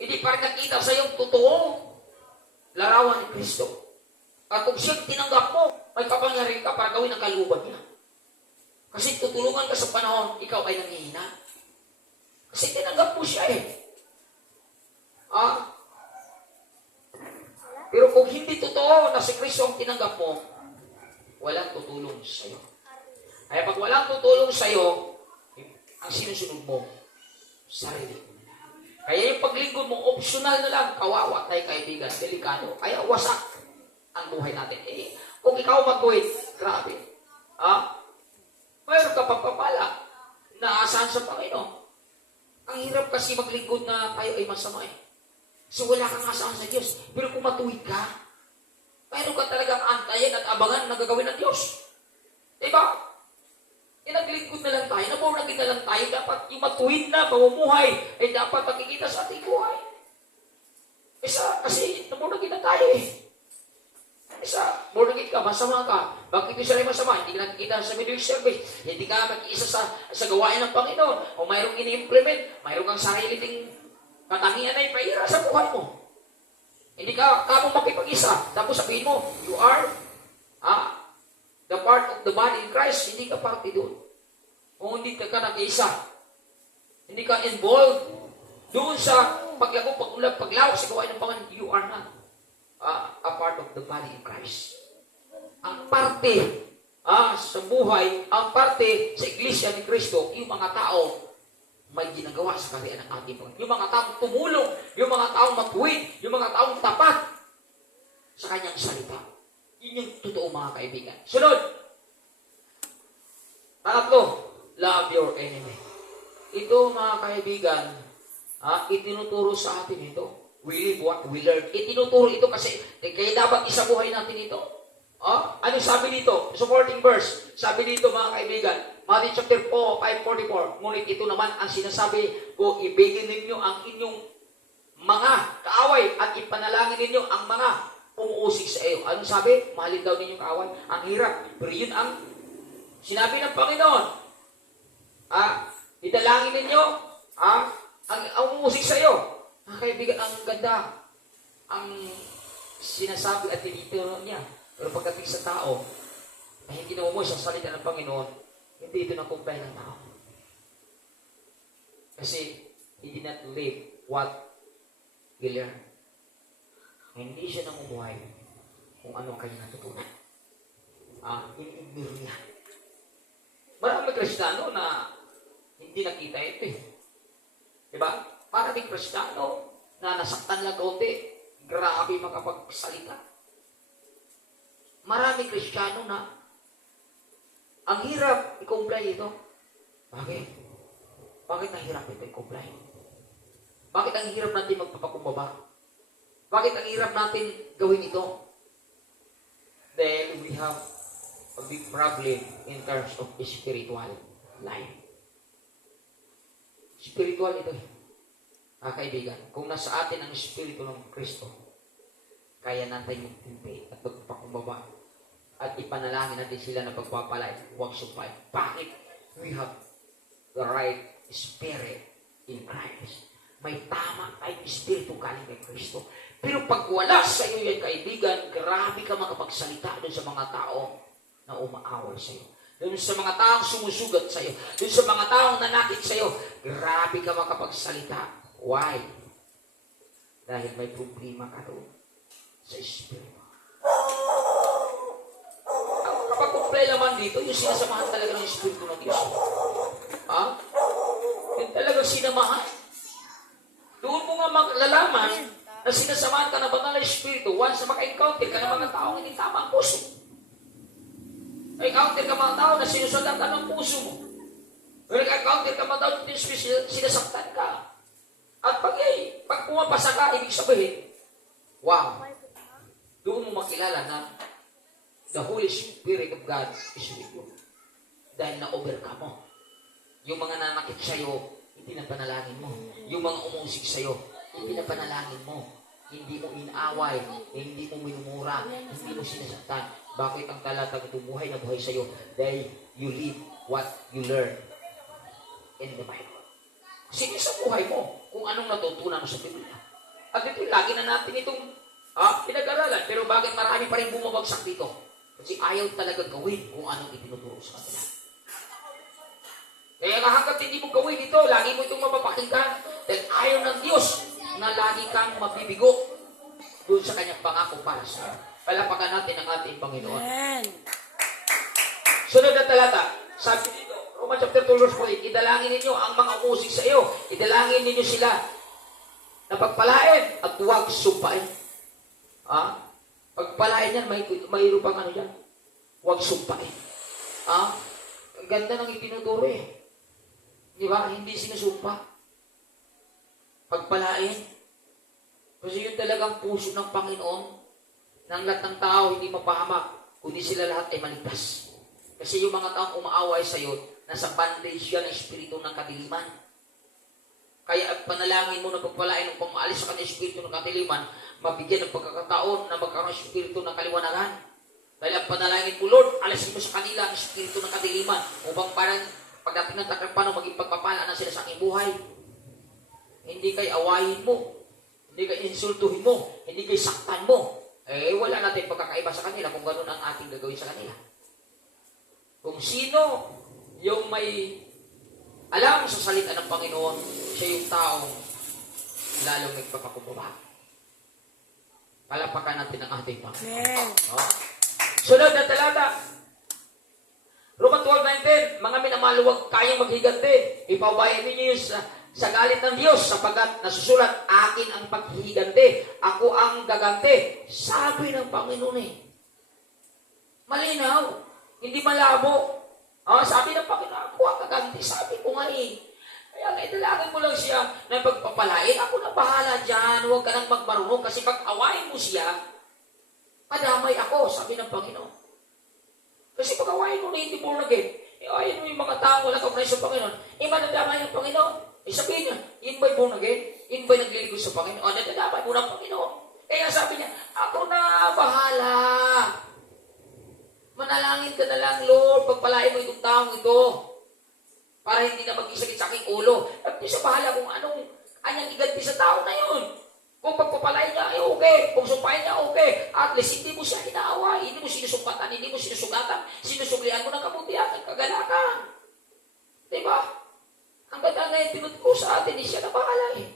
Hindi pa rin nakita sa iyo totoo larawan ni Kristo. At kung siya tinanggap mo, may kapangyarihan ka para gawin ang kalooban niya. Kasi tutulungan ka sa panahon, ikaw ay nanghihina. Kasi tinanggap mo siya eh. Pero kung hindi totoo na si Kristo ang tinanggap mo, walang tutulong sa iyo. Kaya pag walang tutulong sa iyo, ang sinusunod mo, sarili mo. Kaya yung paglingkod mo, optional na lang, kawawa tayo kaibigan, delikado. Kaya wasak ang buhay natin. Kung ikaw mag-quit, grabe. Mayroon ka pagpapala na asahan sa Panginoon. Ang hirap kasi maglingkod na tayo ay masama eh. So wala kang asahan sa Diyos. Pero kung matuwid ka, mayroon ka talagang antayin at abangan na gagawin ng Diyos. Diba? Naglingkod na lang tayo, naborn again na lang tayo, dapat yung matuwid na pamumuhay ay dapat makikita sa ating buhay. Kasi naborn again na tayo eh. Born again ka, masama ka. Bakit ito siya rin masama? Hindi ka nakikita sa midweek service. Hindi ka mag-iisa sa gawain ng Panginoon. O mayroong ini-implement, mayroong kang sarili ting katangian na ipahira sa buhay mo. Hindi ka mo makipag-isa. Tapos sabihin mo, you are the part of the body in Christ. Hindi ka parte doon. Kung hindi ka nag-iisa, hindi ka involved doon sa paglawak sa gawain ng Panginoon, you are not a part of the body in Christ. Ang parte sa buhay, ang parte sa iglesia ni Kristo, yung mga tao may ginagawa sa kaharian ng ating Panginoon. Yung mga taong tumulong, yung mga taong matuwid, yung mga taong tapat sa kanyang salita. Yun yung totoo mga kaibigan. Sunod. Pangatlo, love your enemy. Ito mga kaibigan, itinuturo sa atin ito. We live what we learn. Itinuturo ito kasi kaya dapat isabuhay natin ito. Ano sabi dito? Supporting verse. Sabi dito mga kaibigan, Matthew chapter 4, 5:44. Ngunit ito naman ang sinasabi ko, ibigin ninyo ang inyong mga kaaway at ipanalangin ninyo ang mga umuusig sa iyo. Ano sabi? Mahalin daw ninyo kaaway. Ang hirap. Pero yun ang sinabi ng Panginoon. Idalangin ninyo ang umuusig sa iyo. Mga kaibigan, ang ganda. Ang sinasabi at tinituro niya. Pero pagdating sa tao, ay hindi na umuwi sa salita ng Panginoon, hindi ito nakumpay ng tao. Kasi, he did not live what he learned. Hindi siya namumuhay kung ano ang kanyang natutunan. Inignore niya. Maraming Kristiyano na hindi nakita ito eh. Diba? Maraming Kristiyano na nasaktan lang kaunti, grabe makapagsalita. Maraming Kristiyano na ang hirap i-comply ito. Bakit? Bakit ang hirap ito i-comply? Bakit ang hirap natin magpapakumbaba? Bakit ang hirap natin gawin ito? Then we have a big problem in terms of spiritual life. Spiritual ito. Kaibigan, kung nasa atin ang Espiritu ng Kristo, kaya natin magtimpi at magpakumbaba at ipanalangin natin sila na pagpapalay, huwag supay. Bakit? We have the right spirit in Christ. May tama tayong Espiritu galing kay Kristo. Pero pag wala sa iyo yan, kaibigan, grabe ka makapagsalita doon sa mga tao na umaaway sa iyo. Doon sa mga taong sumusugat sa iyo. Doon sa mga taong nanakit sa iyo, grabe ka makapagsalita. Why? Dahil may problema ka doon sa Espiritu. Kapag kumplay naman dito, yung sinasamahan talaga ng Espiritu ng Diyos. Yung talagang sinamahan. Doon mo nga maglalaman na sinasamahan ka ng banal na Espiritu once na maka-encounter ka ng mga taong hindi tama ang puso. May encounter ka mga tao na sinusundan ka ng puso mo. Kung nag-encounter ka man daw ng Demon Spirit, sinasaktan ka. At pag pumapasa ka, ibig sabihin, wow, doon mo makilala na the Holy Spirit of God is with you. Dahil na-overcome mo. Yung mga nanakit sa'yo, hindi na panalangin mo. Yung mga umusig sa'yo, hindi na panalangin mo. Hindi mo inaaway, hindi mo minumura, hindi mo sinasaktan. Bakit ang talatag buhay na buhay sa'yo? Dahil you live what you learn in the Bible. Sige sa buhay mo kung anong natutunan mo sa Biblia. At ito, lagi na natin itong pinag-aralan. Pero bakit marami pa rin bumabagsak dito? Kasi ayaw talaga gawin kung anong itinuturo sa kanila. Kaya hanggat hindi mo gawin ito, lagi mo itong mapapakinggan. Dahil ayaw ng Diyos na lagi kang mabibigo doon sa kanyang pangako para sa iyo. Palapakan natin ang ating Panginoon. Amen. Sunod na talata, sabi dito, Romans chapter 2 verse 4, idalangin ninyo ang mga umusig sa iyo. Idalangin ninyo sila na pagpalain at huwag sumpain. Pagpalain yan, mayroon pang ano yan. Huwag sumpain. Ang ganda ng itinuturo eh. Di ba? Hindi sinusumpa. Pagpalain. Kasi yun talagang puso ng Panginoon ng lahat ng tao hindi mapahamak, kundi sila lahat ay maligtas. Kasi yung mga taong umaaway sa iyo, nasa bondage yan ng espiritu ng kadiliman. Kaya panalangin mo na pagpalain ng pamaalis sa kanyang espiritu ng kadiliman, mabigyan ng pagkakataon na magkaroon ng espiritu ng kaliwanagan. Dahil ang panalangin mo, Lord, alisin mo sa kanila ang espiritu ng kadiliman upang parang pagdating ng takapano, maging pagpapalaan na sila sa aking buhay. Hindi kayo awayin mo, hindi kayo insultuhin mo, hindi kayo saktan mo. Wala natin pagkakaiba sa kanila kung gano'n ang ating gagawin sa kanila. Kung sino yung may alam sa salita ng Panginoon, siya yung taong lalong nagpapakumbaba. Palapakan natin ang ating Panginoon. Sunod na talata. Romans 12:19, mga minamahal, huwag kayong maghiganti. Ipabayan ninyo yun sa galit ng Diyos, sapagkat nasusulat, akin ang paghihiganti. Ako ang gaganti. Sabi ng Panginoon eh. Malinaw. Hindi malabo. Sabi ng Panginoon, ako ang gaganti. Sabi ko nga eh. Kaya idalangin mo lang siya na pagpapalain. Ako na bahala dyan. Huwag ka nang magmarunong. Kasi pag awayin mo siya, padamay ako, sabi ng Panginoon. Kasi pag awayin mo na hindi born again, awayin mo yung mga tao wala kaugnay sa Panginoon, madadamay ng Panginoon. Sabihin niya, yun ba'y born again? Yun ba'y nagliligo sa Panginoon? Nadadamay mo ng Panginoon. Kaya sabi niya, ako na bahala. Manalangin ka na lang, Lord, pagpalain mo itong taong ito para hindi na mag-isakit sa aking ulo. At di siya bahala kung anong kanyang iganti sa tao na yun. Kung pagpapalain niya, okay. Kung sumpahin niya, okay. At least hindi mo siya inaaway. Hindi mo sinusumpatan, hindi mo sinusugatan. Sinusuglian mo ng kabutihan, ng kagalakan. Diba? Ang ganda na yung tinuturo sa atin, siya na bahala eh.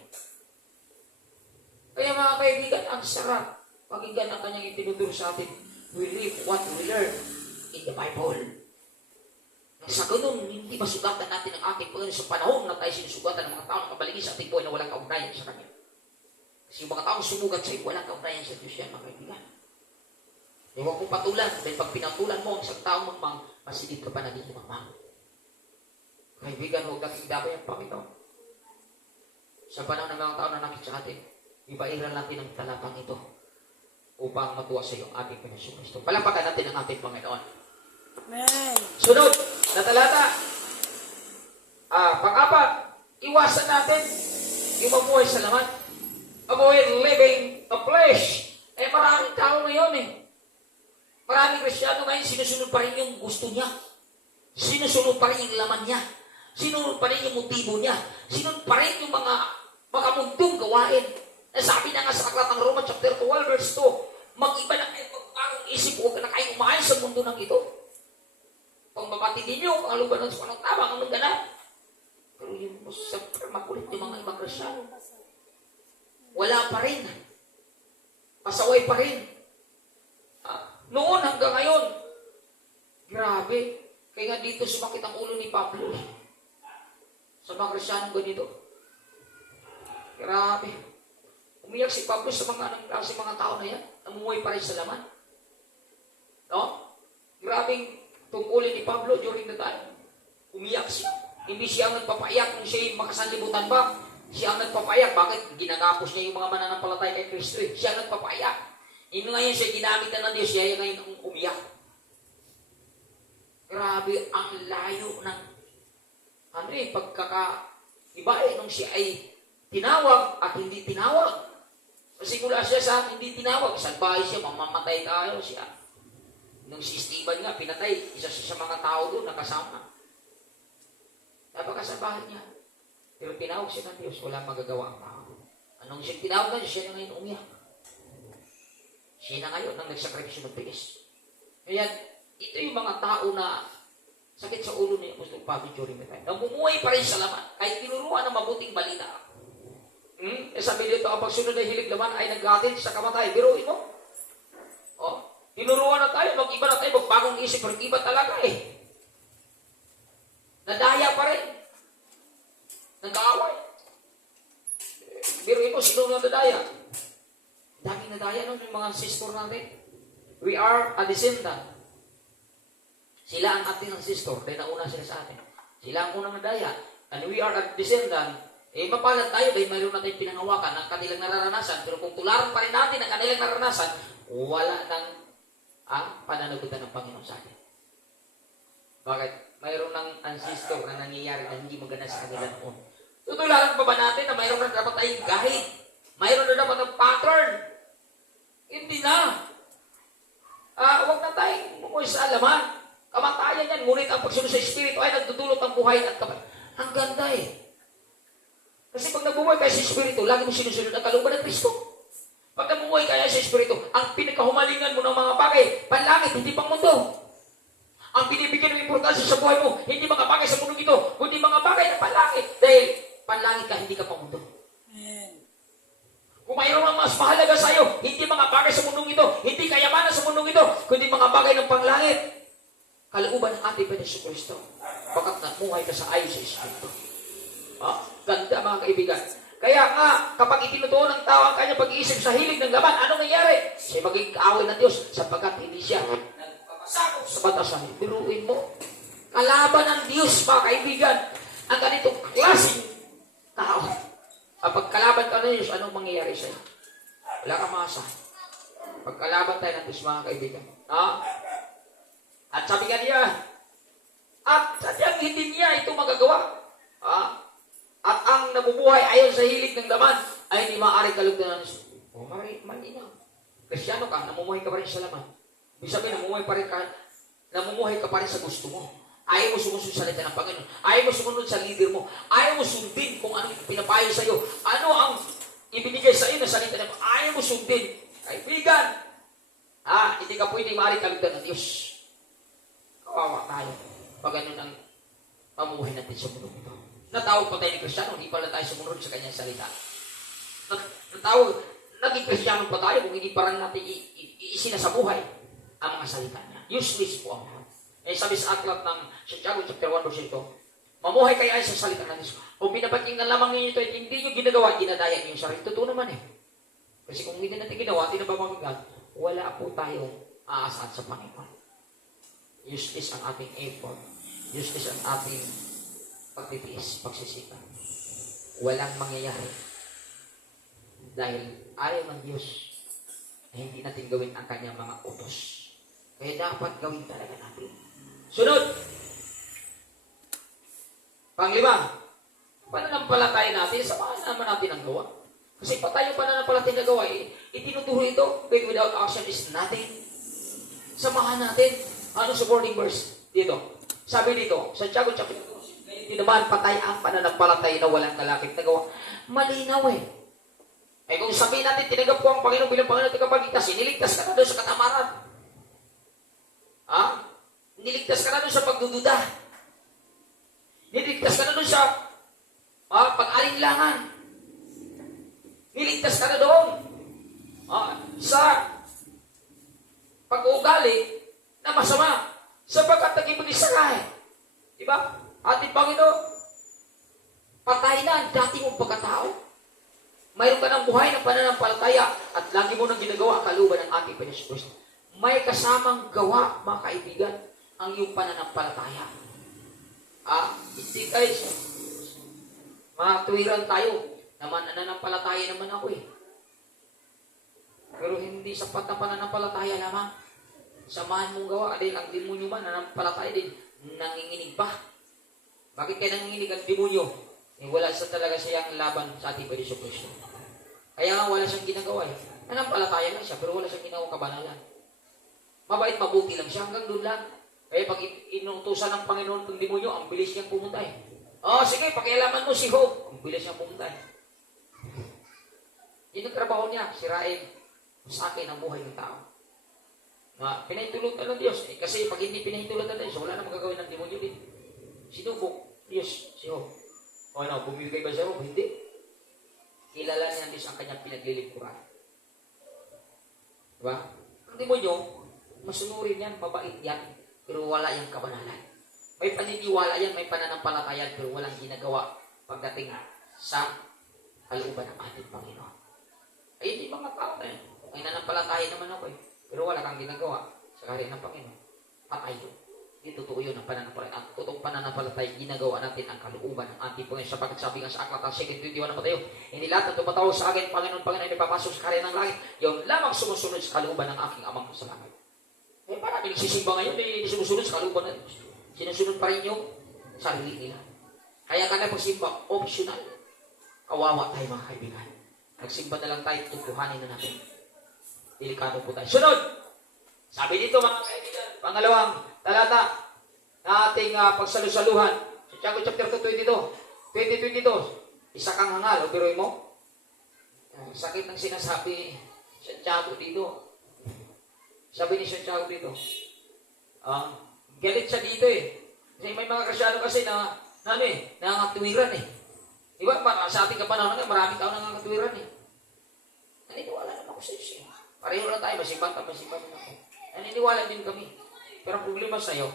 Kaya mga kaibigan, ang sarap. Pakinggan ang kanyang itinuturo sa atin. We live what we learn in the Bible. Sa ganun, hindi masugatan natin ang ating Panginoon sa panahon na tayo sinusugatan ng mga tao na kabalingin sa ating buhay na walang kaugnayan sa Kanya. Kasi yung mga taong sumugat sa iyo, walang kaugnayan sa Diyos yan, mga kaibigan. Huwag mong patulan, dahil pag pinatulan mo ang isang taong magmang, masigit ka pa naging magmang. Kaibigan, huwag natin idabay ang Panginoon. Sa panahon ng mga tao na nakit sa atin, ipairal natin ang talatang ito upang matuwa sa iyo ang ating Panginoon Kristo. Palampakan natin ang ating Panginoon. Amen. Sunod na talata. Pang-apat, iwasan natin yung mabuhay sa laman. Avoid living the flesh. Maraming tao ngayon eh. Maraming Kristyano ngayon, sinusunod pa rin yung gusto niya. Sinusunod pa rin yung laman niya. Sinusunod pa rin yung motibo niya. Sinusunod pa rin yung mga mundong gawain. Sabi na nga sa aklat ng Romans chapter 12 verse 2, mag-iba na kayo magpagong isip, huwag na kayo umayon sa mundo ng ito. Pag mapati ninyo, ang lugar ng sumanang tama, ang ganap. Pero yung siyempre makulit yung mga ibang Kristyano. Wala pa rin. Pasaway pa rin. Noon hanggang ngayon, grabe. Kaya nga dito sumakit ang ulo ni Pablo. Sa mga Kristiyanong ganito. Grabe. Umiyak si Pablo sa mga tao na yan. Namumuhay pa rin sa laman. No? Grabing tungkulin ni Pablo during the time. Umiyak siya. Hindi siya ang nagpapaiyak kung siya'y makasanlibutan ba. Siya ang nagpapaiyak. Bakit? Ginagapos niya yung mga mananampalataya kay Kristo eh. Siya ang nagpapaiyak. Yun ngayon siya ginamit na ng Diyos. Siya yung ngayon ang umiyak. Grabe ang layo ng pagkaka-iba nung siya ay tinawag at hindi tinawag. Kasi mula siya sa hindi tinawag, salbahe siya, mamamatay tayo siya. Nung si Stephen nga, pinatay, isa siya sa mga tao doon, nakasama. Napakasalbahe niya. Pero tinawag siya ng Diyos, wala magagawa ang tao. Anong siya tinawag na siya na ngayon umiyak. Siya na ngayon nang nagsakripisyo magtiis. Kaya ito yung mga tao na sakit sa ulo ni Apostol Pablo during the time. Namumuhay pa rin sa laman, kahit tinuruan ng mabuting balita. Sabi dito, ang pagsunod ng hilig laman ay naghatid sa kamatay. Biruin mo. Tinuruan na tayo, mag-iba na tayo, magbagong isip, mag-iba talaga eh. Nadaya pa rin. Nag-aaway. Biruin mo, sino na nadaya? Daming nadaya nun yung mga sister natin. We are a descendant. Sila ang ating sister, dahil nauna sila sa atin. Sila ang unang nadaya. And we are a descendant. Mapalad tayo dahil mayroon natin pinangawakan ng kanilang nararanasan. Pero kung tularan pa rin natin ang kanilang nararanasan, wala nang pananagutan ng Panginoon sa atin. Bakit? Mayroon ng ancestor na nangyayari na hindi maganda sa kanila noon. Tutularan pa ba natin na mayroon na dapat tayong gahit? Mayroon na dapat ng pattern? Hindi na. Huwag na tayong bumuhay sa alaman. Kamatayan yan. Ngunit ang pagsunod sa Espiritu ay nagdudulot ng buhay at kapal. Ang ganda eh. Kasi pag nabuhay kayo sa Espiritu, lagi mo sinusunod ang kalooban ng Kristo. Pag nabuhay kayo sa Espiritu, ang pinakahumalingan mo ng mga bagay, panlangit, hindi pang mundo. Ang binibigyan ng importansya sa buhay mo, hindi mga bagay sa mundong ito, kundi mga bagay na panlangit. Dahil panlangit ka, hindi ka pang mundo. Kung mayroon ang mas mahalaga sa iyo, hindi mga bagay sa mundong ito, hindi kayamanan sa mundong ito, kundi mga bagay ng panlangit. Kalooban ng ating Panginoon Kristo. Pagkat namuhay ka sa ayon sa Espiritu. Ganda mga kaibigan. Kaya nga, kapag itinutuon ng tao ang kanyang pag-iisip sa hilig ng laman, anong nangyari? Siya magiging kaaway ng Diyos sapagkat hindi siya nagpapasakop sa batasan. Biruin mo. Kalaban ng Diyos, mga kaibigan, ang ganitong klaseng tao. Kapag kalaban ka ng Diyos, anong mangyayari sa'yo? Wala kang masa. Pagkalaban tayo ng Diyos, mga kaibigan. At sabi ka niya, at sadyang hindi niya ito magagawa. At ang nabubuhay ayon sa hilig ng laman ay hindi maaaring kalugdan ng Diyos. Mali na. Kristyano ka, namumuhay ka pa rin sa laman. Ibig sabihin, namumuhay ka pa rin sa gusto mo. Ayaw mo sumunod sa salita ng Panginoon. Ayaw mo sumunod sa leader mo. Ayaw mo sundin kung ano pinapayo sa iyo. Ano ang ibinigay sa iyo na salita ng Panginoon. Ayaw mo sundin. Kaibigan, hindi ka pwedeng maaaring kalugdan ng Diyos. Kawawa tayo. Pag ganun ang pamuhay natin sa mundo ito. Natawag pa tayo ni Kristiyano, hindi pala tayo sumunod sa kanyang salita. Naging Kristiyano pa tayo kung hindi pa rin natin isinasabuhay ang mga salita niya. Useless po ang mga. Sabi sa aklat ng Santiago chapter 1 verse 2, mamuhay kayo ay sa salita ng Diyos. Kung pinapating na lamang ninyo ito, hindi nyo ginagawa, dinadaya niyo yung sarili. Totoo naman eh. Kasi kung hindi natin ginawa, hindi na babanggan, wala po tayong aasahan sa Panginoon. Useless ang ating effort. Useless ang ating pagtitiis, pagsisipan. Walang mangyayari. Dahil ayaw ng Diyos na hindi natin gawin ang kanyang mga utos. Kaya dapat gawin talaga natin. Sunod! Panglima, pananampalataya natin, samahan naman natin ang gawa. Kasi patay yung pananampalataya na gawa, itinuturo ito, faith without action is nothing. Samahan natin. Ano supporting verse? Dito. Sabi dito, Santiago chapter 2, hindi naman patay ang pananampalataya na walang kalakip na gawa. Malinaw eh. Kung sabihin natin, tinanggap ko ang Panginoon bilang Panginoon at tagapagligtas, iniligtas ka na doon sa katamaran. Niligtas ka na doon sa pagdududa. Niligtas ka na doon sa pag-alinlangan. Niligtas ka na doon sa pag-uugali na masama. Sapagkat naging mag-isa ka eh. Diba? Ating Panginoon, patay na ang dati mong pagkatao. Mayroon ka ng buhay ng pananampalataya at lagi mo nang ginagawa ang kalooban ng ating Panginoon Kristo. May kasamang gawa, mga kaibigan, ang iyong pananampalataya. Hindi guys. Matuwiran tayo. Nananampalataya naman ako eh. Pero hindi sapat na pananampalataya lamang. Samahan mong gawa. Dahil ang demonyo man, nananampalataya din. Nanginginig pa. Bakit kaya nanginginig ang demonyo? Wala sa talaga siyang laban sa ating Panginoon Kristo. Kaya nga wala siyang ginagawa eh. Nananampalataya lang siya, pero wala siyang ginawang kabanalan. Mabait, mabuti lang siya, hanggang doon lang. Kaya pag inutusan ng Panginoon ng demonyo, ang bilis niyang pumunta eh. Sige, pakialaman mo si Job. Ang bilis niyang pumunta eh. Yun ang trabaho niya, sirain sa akin ang buhay ng tao. Pinahintulutan ng Diyos. Kasi pag hindi pinahintulutan ng Diyos, wala na magagawin ng demonyo din. Sinubok Diyos si Job. Bumibigay ba siya Job? Hindi. Kilala niya ang Diyos ang kanyang pinaglilingkuran. Diba? Ang demonyo, masunurin yan, mabait yan, pero wala yung kabanalan. May paniniwala yan, may pananampalataya, pero walang ginagawa pagdating sa kalooban ng ating Panginoon. Ay, hindi mga tao na yan. May nanampalataya naman ako eh, pero wala kang ginagawa sa kaharian ng Panginoon. Patay yun. Hindi totoo yun ang pananampalataya. Ang totoong pananampalataya, ginagawa natin ang kalooban ng ating Panginoon. Sapagkat sabi nga sa aklat ng 2:21 na tayo, hindi lahat na tumatawag sa akin, Panginoon, Panginoon, ay papasok sa kaharian ng langit. Yung lamang sumusunod sa kalooban ng aking amang sa langit. Parang nagsisimba ngayon, hindi sumusunod sa kalooban na Diyos. Sinusunod pa rin yung sarili nila. Kaya ka na pagsimba, optional. Kawawa tayo mga kaibigan. Nagsimba na lang tayo, tutuhanin na natin. Delikado po tayo. Sunod! Sabi dito mga kaibigan, pangalawang talata na ating pagsalusaluhan. Sa Tiago chapter 2, 2022, isa kang hangal, o biruin mo? Sakit ng sinasabi sa Tiago dito. Sabi ni Santiago dito, galit siya dito eh. Kasi may mga Kristyano kasi na nangangatuwiran eh. Diba? Sa ating kapanahon nga, maraming tao nangangatuwiran eh. Naniniwala naman ako sa Diyos eh. Pareho lang tayo, masibat ako. Naniniwala din kami. Pero ang problema sa'yo,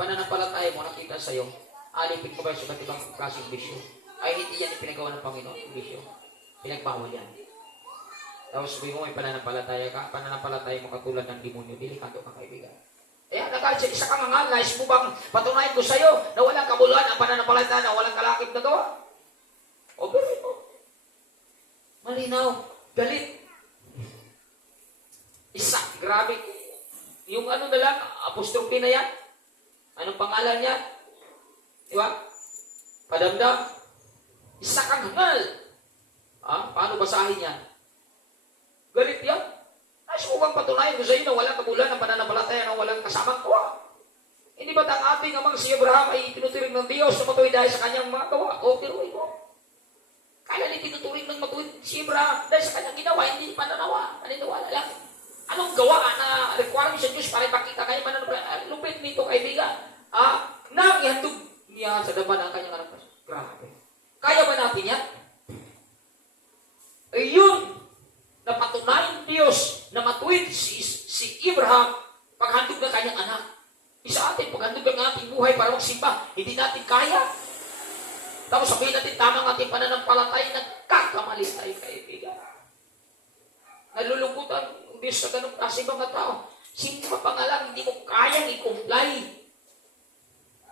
pananampalataya mo, nakita sa'yo, alipin ko ba sa iba't ibang klaseng bisyo? Ay, hindi yan ipinagawa ng Panginoon, yung bisyo. Pinagbawal yan. Tapos sabi mo, may pananampalataya ka, pananampalataya mo katulad ng demonyo, delikado ka kaibigan. Nagalit siya, isa kang hangal, nais mo bang patunayan ko sa'yo na walang kabuluhan ang pananampalataya, na walang kalakip na gawa? O, gawin mo. Malinaw, galit. Isa, grabe. Yung na lang, apostrophe na yan. Anong pangalan niya? Diba? Padamdam. Isa kang hangal. Paano basahin yan? Galit yan. Nais mo bang patunayan ko sa iyo na walang kabuluhan ng pananampalataya, na walang kasamang gawa? Hindi ba ang ating amang si Abraham ay tinuturing ng Diyos na matuwid dahil sa kanyang mga gawa? O, tinuwi mo. Kala ni tinuturing ng matuwid si Abraham dahil sa kanyang ginawa, hindi pananawa. Naniniwala lang. Anong gawa na requirement sa Diyos para ipakita kanyang pananampalataya? Lupit nito, kaibigan. Nang ihandog niya sa daman ang kanyang anak. Grabe. Kaya ba natin yan? Ayun. Napatunayan Diyos na matuwid si Abraham paghandog ng kanyang anak. Isa atin, paghandog ng ating buhay para magsimba, hindi natin kaya. Tapos sabihin natin, tamang ating pananampalataya, nagkakamali tayo, kaibigan. Nalulungkutan Diyos sa ganong kasi mga tao. Sino pa pangalan, hindi mo kayang i-comply.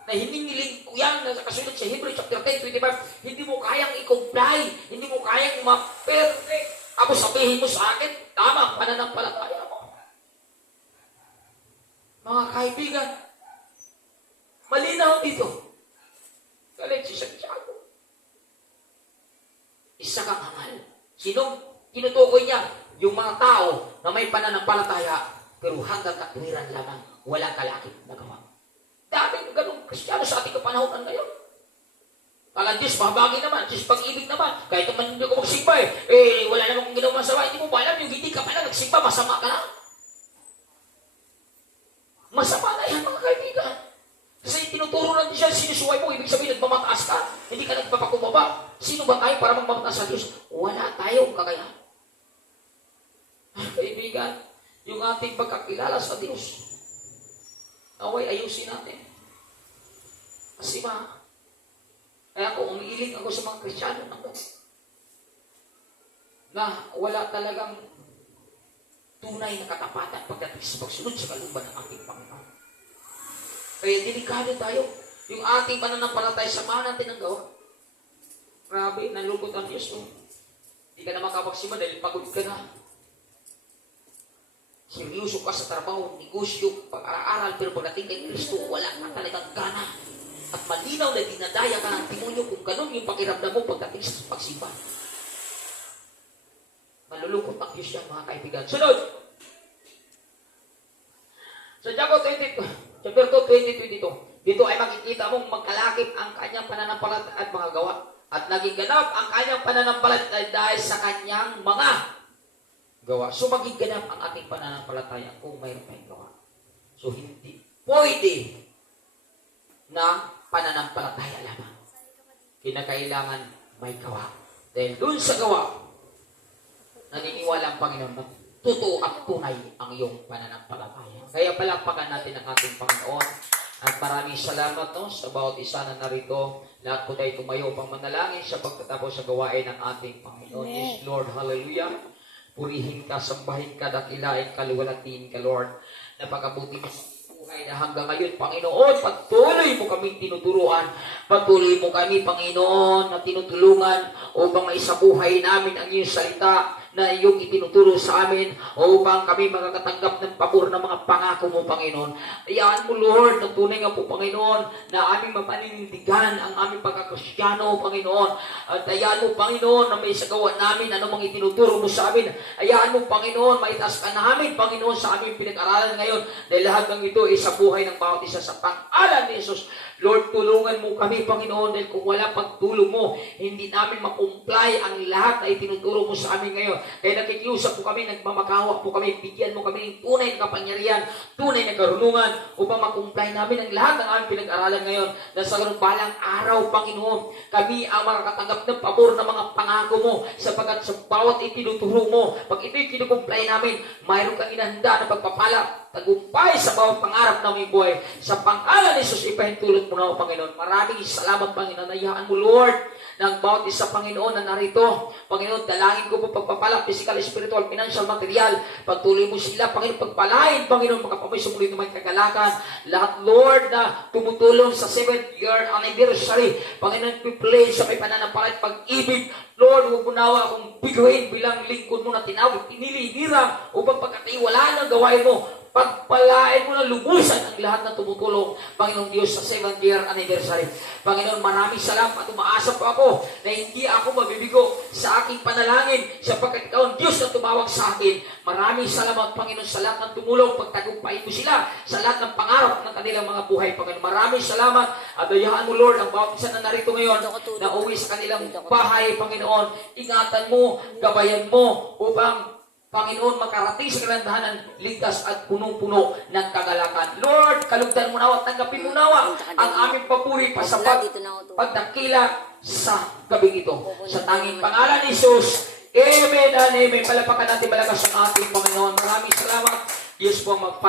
Na hiningiling ko yan, na kasunod sa Hebrew chapter 10, 25, hindi mo kayang i-comply, hindi mo kayang ma-perfect. Tapos sabihin mo sa akin, tama, pananampalataya mo. Mga kaibigan, malinaw dito. Galit si Santiago. Isa kang hangal. Sinong tinutukoy niya? Yung mga tao na may pananampalataya, pero hanggang katwiran lamang, walang kalakip na gawa. Dati ganun Kristiyano sa ating kapanahonan ngayon. Kala Diyos, mahabagin naman, Diyos pag-ibig naman. Kahit naman hindi ko magsimba wala namang ginawa masama. Hindi mo ba alam, yung hindi ka pala nagsimba, masama ka na. Masama na yan, mga kaibigan. Kasi tinuturo lang siya, sinusuway mo, ibig sabihin, nagmamataas ka. Hindi ka nagpapakumbaba. Sino ba tayo para magmamataas sa Diyos? Wala tayong kakayahan. Kaibigan, yung ating pagkakilala sa Diyos, naway ayusin natin. Kasi kaya ako, umiiling ako sa mga Kristiyano na wala talagang tunay na katapatan pagdating sa pagsunod sa kalooban ng ating Panginoon. Kaya delikado tayo. Yung ating pananampalataya, samahan natin ang gawa. Grabe, nalulungkot ang Diyos mo. Hindi ka na makapagsimba dahil pagod ka na. Seryoso ka sa trabaho, negosyo, pag-aaral, pero pagdating kay Kristo, wala ka talagang gana. At malinaw na dinadaya ka ng demonyo kung ganun yung pakiramdam mo pagdating sa pagsimba. Malulungkot ang Diyos yan, mga kaibigan. Sunod! Sa Jacob 20:22, dito ay makikita mong magkalakip ang kanyang pananampalataya at mga gawa. At naging ganap ang kanyang pananampalataya dahil sa kanyang mga gawa. So maging ganap ang ating pananampalataya kung mayroon tayong gawa. So hindi pwede na pananampalataya lamang. Kinakailangan may gawa. Dahil dun sa gawa, naniniwala ang Panginoon na totoo at tunay ang iyong pananampalataya. Kaya palakpakan natin ang ating Panginoon. At maraming salamat sa bawat isa na narito. Lahat po tayo tumayo upang manalangin sa pagtatapos sa gawain ng ating Panginoon. Yes, Lord, hallelujah. Purihin ka, sambahin ka, dakilain ka, luwalatiin ka, Lord. Napakabuti mo sa buhay na hanggang ngayon, Panginoon, patuloy mo kaming tinuturuan. Patuloy mo kami, Panginoon, na tinutulungan upang maisabuhay namin ang iyong salita na iyong itinuturo sa amin upang kami makakatanggap ng pabor ng mga pangako mo, Panginoon. Ayaan mo, Lord, na tunay nga po, Panginoon, na aming mapaninindigan ang aming pagkakristyano, Panginoon. At ayaan mo, Panginoon, na may sagawa namin anumang itinuturo mo sa amin. Ayaan mo, Panginoon, maitaas ka namin, Panginoon, sa aming pinag-aralan ngayon. Dahil lahat ng ito ay sa buhay ng bawat isa sa pangalan ni Jesus. Lord, tulungan mo kami, Panginoon, dahil kung wala pagtulong mo, hindi namin makumply ang lahat na itinuturo mo sa amin ngayon. Kaya nakikiusap po kami, nagmamakawak po kami, bigyan mo kami ng tunay na kapangyarihan, tunay na karunungan, upang makumply namin ang lahat ng aming pinag-aralan ngayon. Na sa ganung balang araw, Panginoon, kami ang makakatanggap ng pabor ng mga pangako mo, sapagkat sa bawat itinuturo mo, pag ito'y kinukumply namin, mayroon kang inanda na pagpapala, tagumpay sa bawat pangarap ng aming buhay. Sa pangalan ni Jesus, ipahintulot mo na, Panginoon. Maraming salamat, Panginoon. Hayaan mo, Lord, ng bawat isa, Panginoon, na narito. Panginoon, dalangin ko po pagpapala, physical, spiritual, financial, material. Pagtuloy mo sila, Panginoon, pagpalain, Panginoon, makapamoy sumulit ng mga kagalakan. Lahat, Lord, na tumutulong sa 7th year anniversary. Panginoon, piplay sa may pananampalat, pag-ibig. Lord, huwag mo nawa akong biguin bilang lingkod mo na tinawag, pinili, hirang, upang pagkatiwalaan ng gawain mo. Pagpalain mo na lumusan ang lahat na tumutulong, Panginoong Diyos, sa 7th year anniversary. Panginoon, maraming salamat. Umaasa po ako na hindi ako mabibigo sa aking panalangin sapagkat ikaw ang Diyos na tumawag sa akin. Maraming salamat, Panginoon, sa lahat ng tumulong. Pagtagumpayin mo sila sa lahat ng pangarap ng kanilang mga buhay, Panginoon. Maraming salamat. At dayahan mo, Lord, ang bawat isa na narito ngayon na uwi sa kanilang bahay, Panginoon. Ingatan mo, gabayan mo upang Panginoon, makarating sa kalandahan ng ligtas at punong-puno ng kagalakan. Lord, kalugdan mo nawa, tanggapin mo nawa ang aming papuri pa sa pagdakila sa gabing ito. Sa tanging pangalan ni Jesus, Amen and Amen. Palapakan natin malakas ang ating Panginoon. Maraming salamat. Diyos po ang